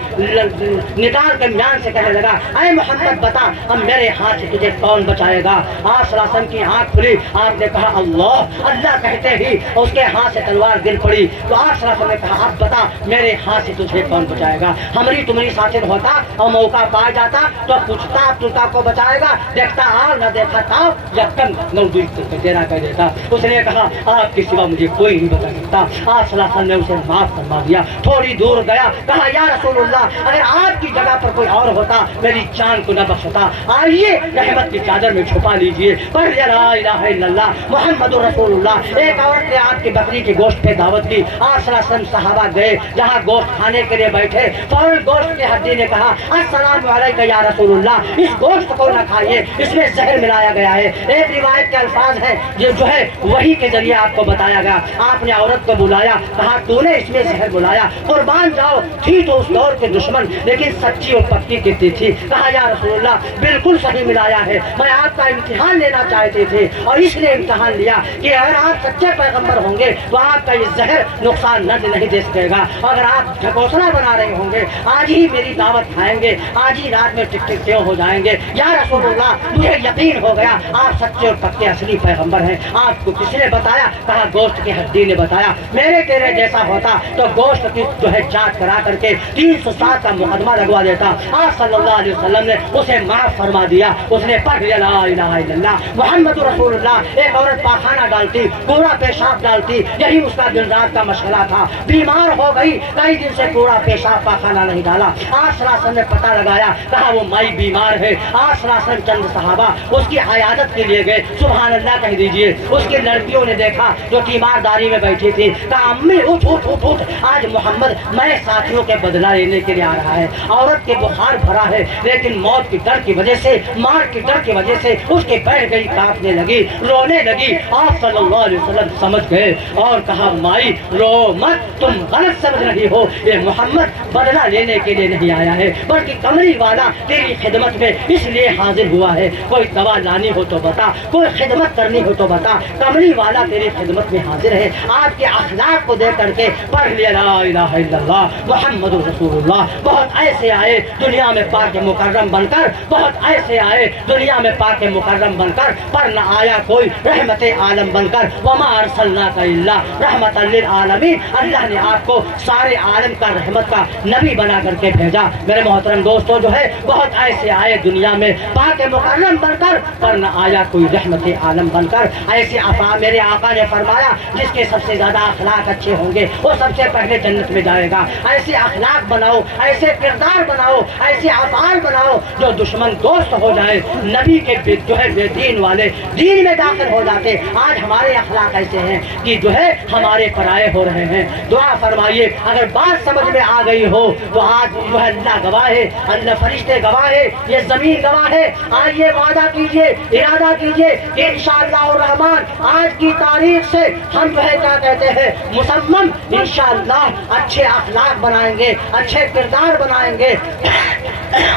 निकाल कर म्यान से कहने लगा ऐ मोहम्मद बता अब मेरे हाथ से तुझे कौन बचाएगा? आप सल्लल्लाहु अलैहि वसल्लम की आंख खुली, आपने कहा अल्लाह, अल्लाह कहते ही उसके हाथ से तलवार गिर पड़ी। तो आप सल्लल्लाहु अलैहि वसल्लम ने कहा अब बता मेरे हाथ से तुझे कौन बचाएगा? हमारी तुम्हारी साथिर होता और मौका पा जाता तो पूछता तुका को बचाएगा, देखता आओ न देखा था यकन नौदूरी तेरा कह देता। उसने कहा आपके सिवा मुझे कोई नहीं बता सकता। आप सल्लल्लाहु अलैहि वसल्लम ने उसे माफ फरमा दिया। थोड़ी दूर गया, कहा या रसूलुल्लाह अगर आपकी जगह पर कोई और होता मेरी जान को न बख्शता, आइए रहमत की चादर में छुपा लीजिए, पढ़ लिया ला इलाहा इल्लल्लाह मुहम्मदुर रसूलुल्लाह। एक औरत ने आपकी बकरी की गोश्त पे दावत दी। आप सल्लल्लाहु अलैहि वसल्लम सहाबा गए, जहाँ गोश्त खाने के लिए बैठे, फौरन गोश्त के हड्डी ने कहा अस्सलाम वालेकुम या रसूलुल्लाह, इस गोश्त को न खाइए, इसमें जहर मिलाया गया है। एक रिवायत के अल्फाज है ये जो है वही के जरिए आपको बताया गया। आपने औरत को बुलाया, कहा तूने इसमें जहर बुलाया, कुर्बान जाओ। थी तो उस दौर के दुश्मन लेकिन सच्ची और पक्की कितनी थी। कहा या रसूलुल्लाह बिल्कुल सही मिलाया है, मैं आपका इम्तिहान लेना चाहते थे और इसलिए इम्तिहान लिया कि अगर आप सच्चे पैगंबर होंगे तो आपका ये जहर नुकसान नहीं दे सकेगा। अगर आप ढकोसला बना रहे होंगे, आज ही मेरी दावत खाएंगे, आज ही रात में टिक टिक हो जाएंगे। या रसूलुल्लाह मुझे यकीन हो गया आप सच्चे और पक्के असली पैगंबर हैं। आपको किसने बताया? कहा गोश्त की हड्डी ने बताया। मेरे तेरे जैसा होता तो गोश्त की जो है जांच करा करके 307 का मुकदमा लगवा देता। आप सल्लल्लाहु अलैहि वसल्लम ने उसे माफ फरमा दिया। उसने पढ़ लिया ला इलाहा इल्लल्लाह मुहम्मदुर रसूलुल्लाह। एक औरत पाखाना डालती, पूरा पेशाब डालती, यही उसका दिन रात का मशगला था। बीमार हो गई, कई दिन से पूरा पेशाब पाखाना नहीं डाला। आप सल्लल्लाहु अलैहि वसल्लम ने पता लगाया, कहा वो माई बीमार है। आप सल्लल्लाहु अलैहि वसल्लम चंद सहाबा उसकी हयादत के लिए गए। सुभान अल्लाह कह दीजिए। उसकी लड़कियों ने देखा जो तीमारदारी में बैठी थी, कहा अम्मी उठ उठ उठ उठ, आज मोहम्मद मैं साथियों के बदला लेने के लिए आ रहा है। औरत के बुखार भरा है लेकिन मौत के डर की वजह से, मार के डर की वजह से उसके बैठ गई, कांपने लगी, रोने लगी। आप सल्लल्लाहु अलैहि वसल्लम समझ गए और कहा माई रो मत, तुम गलत समझ रही हो, ये मोहम्मद बदला लेने के लिए नहीं आया है बल्कि कमरी वाला तेरी खिदमत में इसलिए हाजिर हुआ है। कोई दवा लानी हो तो बता, कोई खिदमत करनी हो तो बता, कमरी वाला तेरी खिदमत में हाजिर है। आपके अखलाक को देख करके पढ़ लिया ला इलाहा इल्लल्लाह मुहम्मदुर रसूलुल्लाह। बहुत ऐसे आए दुनिया में पाक मुकर्रम बनकर, बहुत ऐसे आए दुनिया में पाक मुकर्रम बनकर, पर न आया कोई रहमत आलम बनकर, वमा अरसलनाका इल्ला रहमतल लिल आलमीन, अल्लाह ने आपको सारे आलम का रहमत का नबी बना करके भेजा। मेरे मोहतरम दोस्तों, जो है बहुत ऐसे आए दुनिया में पाक मुकर्रम बनकर, पर न आया कोई रहमत आलम बनकर। ऐसे मेरे आका ने फरमाया जिसके सबसे ज्यादा अखलाक अच्छे होंगे वो सबसे पहले जन्नत में जाएगा। ऐसे अखलाक बनाओ, ऐसे किरदार बनाओ, ऐसे अफआल बनाओ जो दुश्मन दोस्त हो जाए, नबी के जो है बेदीन वाले दीन में दाखिल हो जाते। आज हमारे अखलाक ऐसे हैं कि जो है हमारे पराये हो रहे हैं। दुआ फरमाइए, अगर बात समझ में आ गई हो तो आज जो है अल्लाह गवाह है, अल्लाह फरिश्ते गवाह है, ये जमीन गवाह है। आइए वादा कीजिए, इरादा कीजिए कि इंशाअल्लाह रहमान आज की तारीख से हम जो है क्या कहते हैं मुसम्मम इंशाअल्लाह अच्छे अखलाक बनाएंगे, अच्छे किरदार बनाएंगे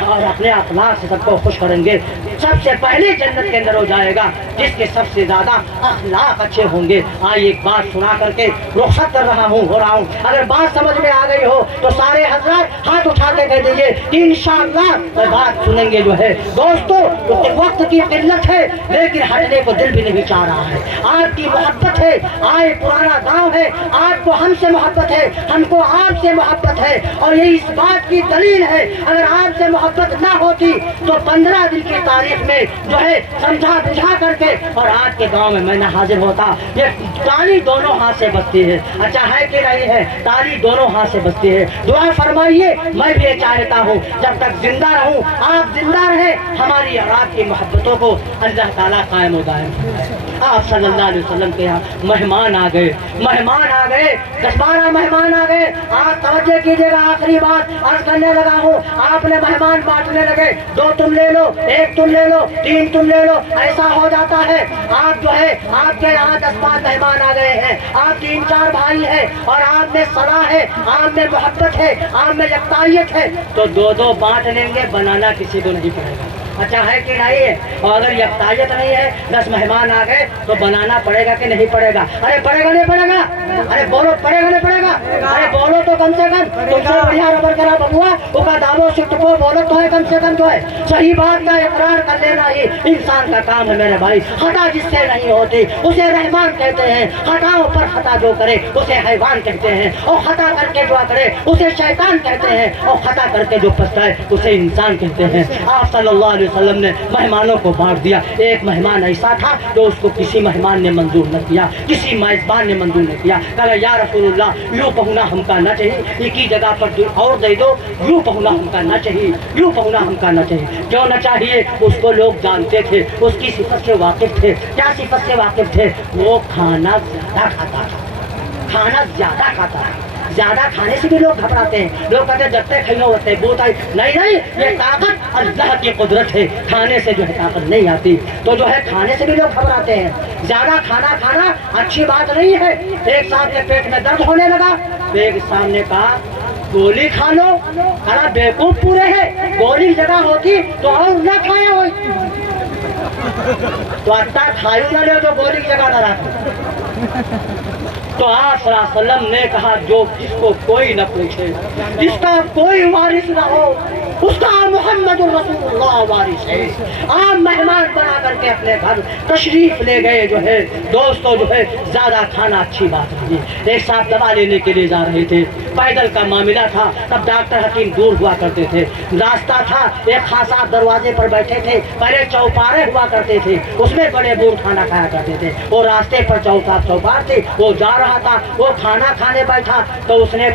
और अपने अखलाक से सबको खुश करेंगे। सबसे पहले जन्नत के अंदर हो जाएगा जिसके सबसे ज्यादा अखलाक अच्छे होंगे। आइए एक बात सुना करके रुखसत कर रहा हूँ हो रहा हूँ। अगर बात समझ में आ गई हो तो सारे हजरात हाथ उठा के कह दीजिए कि इंशाअल्लाह बात सुनेंगे। जो है दोस्तों, वक्त की किल्लत है लेकिन हटने को दिल भी नहीं चाह रहा है। आपकी मोहब्बत है, आए पुराना गांव है, आपको हमसे मोहब्बत है, हमको आपसे मोहब्बत है और ये इस बात की दलील है। अगर आपसे मोहब्बत ना होती तो 15 दिन की तारीख में जो है समझा बुझा करके और आपके गांव में मैं न हाजिर होता। ये ताली दोनों हाथ से बजती है, अच्छा है कि नहीं है? ताली दोनों हाथ से बजती है। दुआ फरमाइए, मैं भी चाहता हूँ जब तक जिंदा रहूँ, आप जिंदा रहे, हमारी और आपकी मोहब्बतों को अल्लाह ताला कायम व दायम फरमाए। आप सल्लल्लाहु अलैहि वसल्लम के यहाँ मेहमान आ गए, मेहमान आ गए, 10-12 मेहमान आ गए। आप तवज्जो कीजिएगा, आखिरी बात अर्ज करने लगा हूँ। आपने मेहमान बांटने लगे, 2 तुम ले लो, 1 तुम ले लो, 3 तुम ले लो, ऐसा हो जाता है। आप जो है आपके यहाँ 10-5 मेहमान आ गए हैं, आप 3-4 भाई हैं और आप में सलाह है, आप में मोहब्बत है, आप में यकतायत है, तो 2-2 बांट लेंगे, बनाना किसी को नहीं पड़ेगा। अच्छा है कि नहीं है? और अगर यकतायत नहीं है, 10 मेहमान आ गए तो बनाना पड़ेगा कि नहीं पड़ेगा? अरे पड़ेगा नहीं पड़ेगा? अरे बोलो, पड़ेगा नहीं पड़ेगा? अरे बोलो तो कम से कम, तुमसे बढ़िया रबर करा बबुआ, उसका दावो सिक्त को बोलो तो है कम से कम। जो है सही बात का इकरार कर लेना ही इंसान का काम है मेरे भाई। खता जिससे नहीं होती उसे रहमान कहते हैं, खताओं पर खता जो करे उसे हैवान कहते हैं, और खता करके जो करे उसे शैतान कहते हैं, और खता करके जो पछताए उसे इंसान कहते हैं। आप सल्लल्लाहु अलैहि वसल्लम ने मेहमानों को बांट दिया। एक मेहमान ऐसा था जो उसको किसी मेहमान ने मंजूर न किया, किसी मेजबान ने मंजूर न किया। कहा या रसूलुल्लाह, यूँ पहुना हमका ना चाहिए, एक ही जगह पर और दे दो, यूँ पहुना हमका ना चाहिए, यूँ पहुना हमका ना चाहिए। क्यों ना चाहिए? उसको लोग जानते थे, उसकी सिफत से वाकिफ थे। क्या सिफत से वाकिफ थे? वो खाना ज्यादा खाता था, खाना ज्यादा खाता था। ज्यादा खाने से भी लोग घबराते हैं, लोग कहते हैं जगते खइयो होते भूत आई। नहीं नहीं, ये ताकत अल्लाह की कुदरत है, खाने से जो है ताकत नहीं आती। तो जो है खाने से भी लोग घबराते हैं। ज्यादा खाना खाना अच्छी बात नहीं है। एक साहब के पेट में दर्द होने लगा, एक साहब ने कहा गोली खा लो। कहा बेवकूफ पूरे है, गोली जगह होती तो और न खाया हो, तो अट्टा खायू न ले तो गोली जगह न रखो। तो आप सल्लल्लाहु अलैहि वसल्लम ने कहा जो जिसको कोई न पूछे, जिसका कोई वारिस न हो, उसका मोहम्मद रसूलुल्लाह वारिस है। आप मेहमान बना करके अपने घर तशरीफ ले गए। जो है दोस्तों, जो है ज्यादा खाना अच्छी बात नहीं। एक साहब दवा लेने के लिए जा रहे थे, पैदल का मामला था, तब डॉक्टर हकीम दूर हुआ करते थे। रास्ता था, एक खास साहब दरवाजे पर बैठे थे, पहले चौपारे हुआ करते थे, उसमें बड़े बूढ़ खाना खाया करते थे। वो रास्ते पर चौपार थे, वो जा रहा था, वो खाना खाने बैठा तो उसने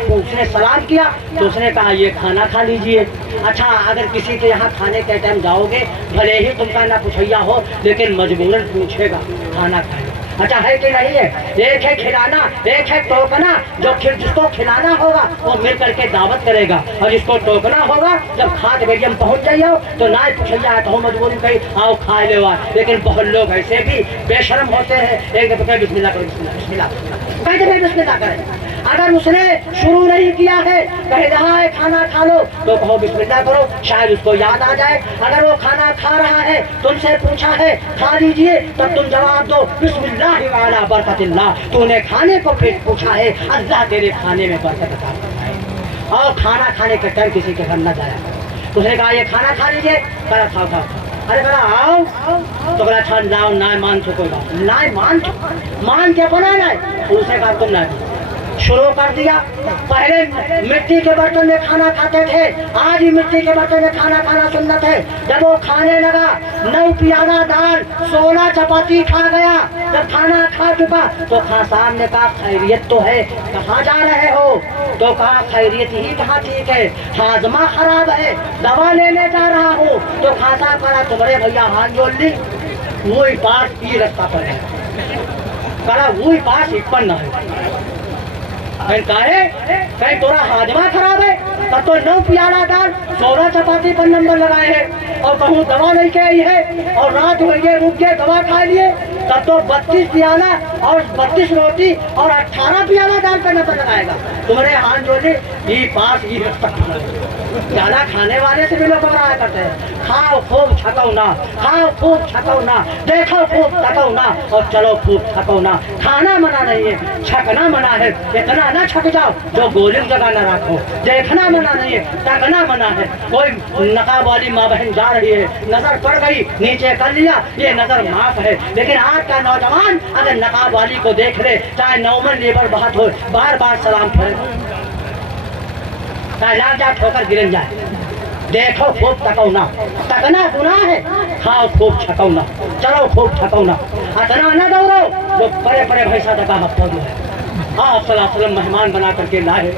सलाम किया, तो उसने कहा ये खाना खा लीजिए। अच्छा, अगर किसी के यहाँ खाने के टाइम जाओगे, भले ही तुमका ना पूछैया हो, लेकिन मजबूरन पूछेगा खाना खाए। अच्छा है कि नहीं है? एक है खिलाना, एक है टोकना। जो जिसको खिलाना होगा वो मिल करके दावत करेगा, और जिसको टोकना होगा जब खाद बेरियम पहुंच जाइए तो ना पूछैया है तो मजबूरी कही आओ खा ले। लेकिन बहुत लोग ऐसे भी बेशरम होते हैं, एक दफे बिस्मिल्लाह करो, बिस्मिल्लाह कई दफे बिस्मिल्लाह करें। अगर उसने शुरू नहीं किया है, कह रहा है खाना खा लो, तो कहो बिस्मिल्लाह करो, शायद उसको याद आ जाए। अगर वो खाना खा रहा है, तुमसे पूछा है खा लीजिए, तब तुम जवाब दो बिस्मिल्लाह वाला बरकतिल्लाह। तूने खाने को फिर पूछा है, अल्लाह तेरे खाने में बरकत अता फरमाए। और खाना खाने के टाइम किसी के घर न जाया। उसने कहा ये खाना खा लीजिए, कहा खाओ खाओ। अरे बड़ा आओ तो बड़ा अच्छा लाओ ना मान चुकोगा ना मान के बना नहीं उसे का तुम ना शुरू कर दिया। पहले मिट्टी के बर्तन में खाना खाते थे, आज ही मिट्टी के बर्तन में खाना खाना सुन्नत है। जब वो खाने लगा 9 प्याला दाल 16 चपाती खा गया, जब खाना खा चुका तो खां साहब ने कहा खैरियत तो है, कहाँ जा रहे हो? तो कहा खैरियत ही कहाँ ठीक है, हाजमा खराब है, दवा लेने जा रहा हूँ। तो खां साहब कहा तुम्हारे भैया हाथ जोड़ ली, वही पास ही रास्ता पर है, कहा वही पास ही पर न है। कहीं तोरा हाजमा खराब है, तब तो 9 प्याला दाल 16 चपाती पर नंबर लगाए हैं, और कहूँ दवा नहीं के आई है और रात हो गए रुक गए दवा खा लिए, तब तो 32 प्याला और 32 रोटी और 18 प्याला दाल पर नंबर लगाएगा। तुम्हारे हाथ जोड़े ये पास ही ज्यादा खाने वाले से भी लोग घबराया करते हैं। खाओ खूब छको ना, खाओ खूब छको ना, देखो खूब थको ना, और चलो खूब थको ना। खाना मना नहीं है, छकना मना है। इतना ना छक जाओ जो गोली जगह न रखो। देखना मना नहीं है, तकना मना है। कोई नकाब वाली माँ बहन जा रही है, नजर पड़ गई, नीचे कर लिया, ये नजर माफ है। लेकिन आज का नौजवान अगर नकाब वाली को देख ले, चाहे नौमन लेबर बात हो, बार बार सलाम करे, चाहे लाग जा ठोकर गिरन जाए। देखो खूब थकौना, तकना गुनाह है, खाओ खूब छकौना, चलो खूब छकौना। अतना न दौड़ो जो बड़े बड़े भैंसा दका हफ्ता है। आप सल्लल्लाहु अलैहि वसल्लम मेहमान बना करके लाए,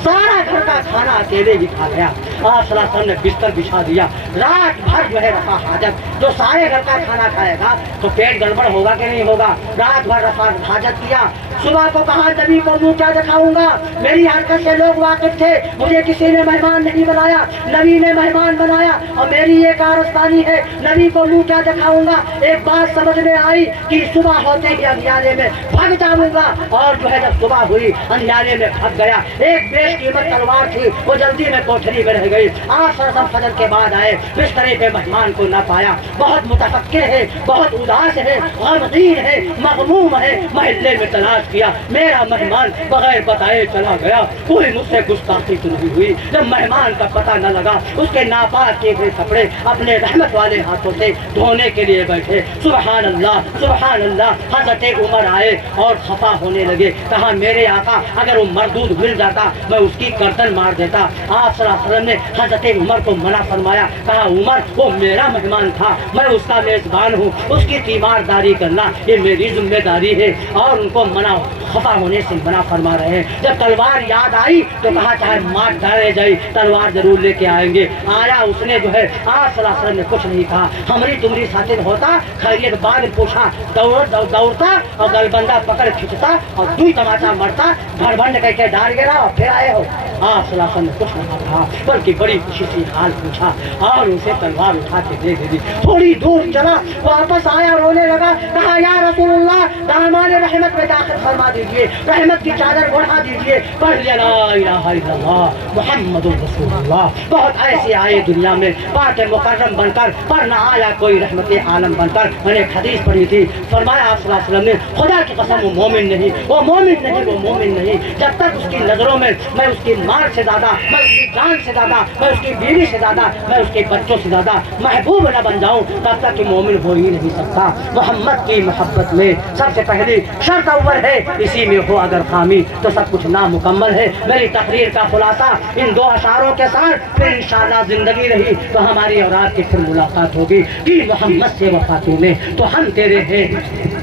सारा घर का खाना अकेले ही खा गया। आप सल्लल्लाहु अलैहि वसल्लम ने बिस्तर बिछा दिया, रात भर जो है रफा हाजत। जो सारे घर का खाना खाएगा तो पेट गड़बड़ होगा कि नहीं होगा। रात भर रफा हाजत किया। सुबह को कहा नबी को मुँह क्या दिखाऊंगा, मेरी हरकत से लोग वाकिफ थे, मुझे किसी ने मेहमान नहीं बनाया, नबी ने मेहमान बनाया और मेरी ये कारस्तानी है, नबी को मुँह क्या दिखाऊंगा। एक बात समझ में आई कि सुबह होते ही अंधियारे में भाग जाऊंगा, और जो है जब सुबह हुई अंधियारे में भाग गया। एक बेशकीमत तलवार थी, वो जल्दी में कोठरी में रह गई। आप सरसम फजर के बाद आए, बिस्तरे पे मेहमान को न पाया। बहुत मुतफक्किर है, बहुत उदास है, गमगीन है, मगमूम है। महल्ले में तलाश किया, मेरा मेहमान बगैर बताए चला गया। कोई मुझसे गुस्ताखी तो नहीं हुई। जब मेहमान का पता न लगा, उसके नापाक किए हुए कपड़े अपने रहमत वाले हाथों से धोने के लिए बैठे। सुबहान अल्लाह सुबहान अल्लाह। हजरत उमर आए और खफा होने लगे। कहा मेरे आका अगर वो मरदूद मिल जाता मैं उसकी गर्दन मार देता। आप सल्लल्लाहु अलैहि वसल्लम ने हजरत उमर को मना फरमाया। कहा उमर वो मेरा मेहमान था, मैं उसका मेजबान हूँ, उसकी तीमारदारी करना ये मेरी जिम्मेदारी है, और उनको मना खफा होने से मना फरमा रहे हैं। जब तलवार याद आई तो कहा चाहे मार डाले जाए तलवार जरूर लेके आएंगे। आया, उसने जो है आप सल्लल्लाहु अलैहि वसल्लम ने कुछ नहीं कहा। हमारी तुम्हारी साथिर होता, खैरियत बाद पूछा, दौड़ता और गलबंदा पकड़ खींचता और 2 तमाचा मरता, भड़भड़ कह के डाल गिरा और फिर आए हो। आप सल्लल्लाहु अलैहि वसल्लम ने कुछ नहीं कहा, बल्कि बड़ी खुशी से हाल पूछा और उसे तलवार उठा के दे दी। थोड़ी दूर चला, वापस आया, रोने लगा। कहा या रसूलुल्लाह दामान रहमत में दाखिल फरमा दीजिए, रहमत की चादर बढ़ा दीजिए। पढ़ लिया ला इलाहा इल्लल्लाह मुहम्मदुर रसूलुल्लाह। बहुत ऐसे आए दुनिया में पाक मुकर्रम बनकर, पर न आया कोई रहमत आलम बनकर। मैंने एक हदीस पढ़ी थी, फरमाया आप सल्लल्लाहु अलैहि वसल्लम ने, खुदा की कसम वो मोमिन नहीं, वो मोमिन नहीं, वो मोमिन नहीं जब तक उसकी नजरों में मैं उसकी माल से ज्यादा, मैं उसकी जान से ज्यादा, मैं उसकी बीवी से ज्यादा, मैं उसके बच्चों से ज्यादा महबूब न बन जाऊं, तब तक कि मोमिन हो ही नहीं सकता। मोहम्मद की मोहब्बत में सबसे पहली शर्त अव्वल है, इसी में हो अगर खामी तो सब कुछ नामुकम्मल है। मेरी तकरीर का खुलासा इन 2 अशारों के साथ, फिर इंशाअल्लाह जिंदगी रही तो हमारी और आपकी फिर मुलाकात होगी। कि मोहम्मद से वफा तूने तो हम तेरे हैं,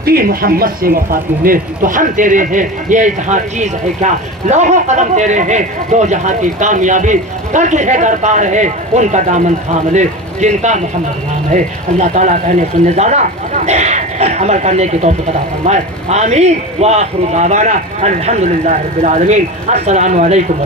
कि मोहम्मद से वफा तूने तो हम तेरे हैं। ये जहाँ चीज है क्या, लौहो कलम तेरे हैं, 2 जहाँ की कामयाबी करके है दरकार है, उनका दामन थाम ले जिनका मोहम्मद नाम है। अल्लाह ताला कहने सुनने ज्यादा अमल करने की तौफीक अता फरमाए। आमीन व आखिरु दावाना अल्हम्दुलिल्लाहि रब्बिल आलमीन। अस्सलामु अलैकुम।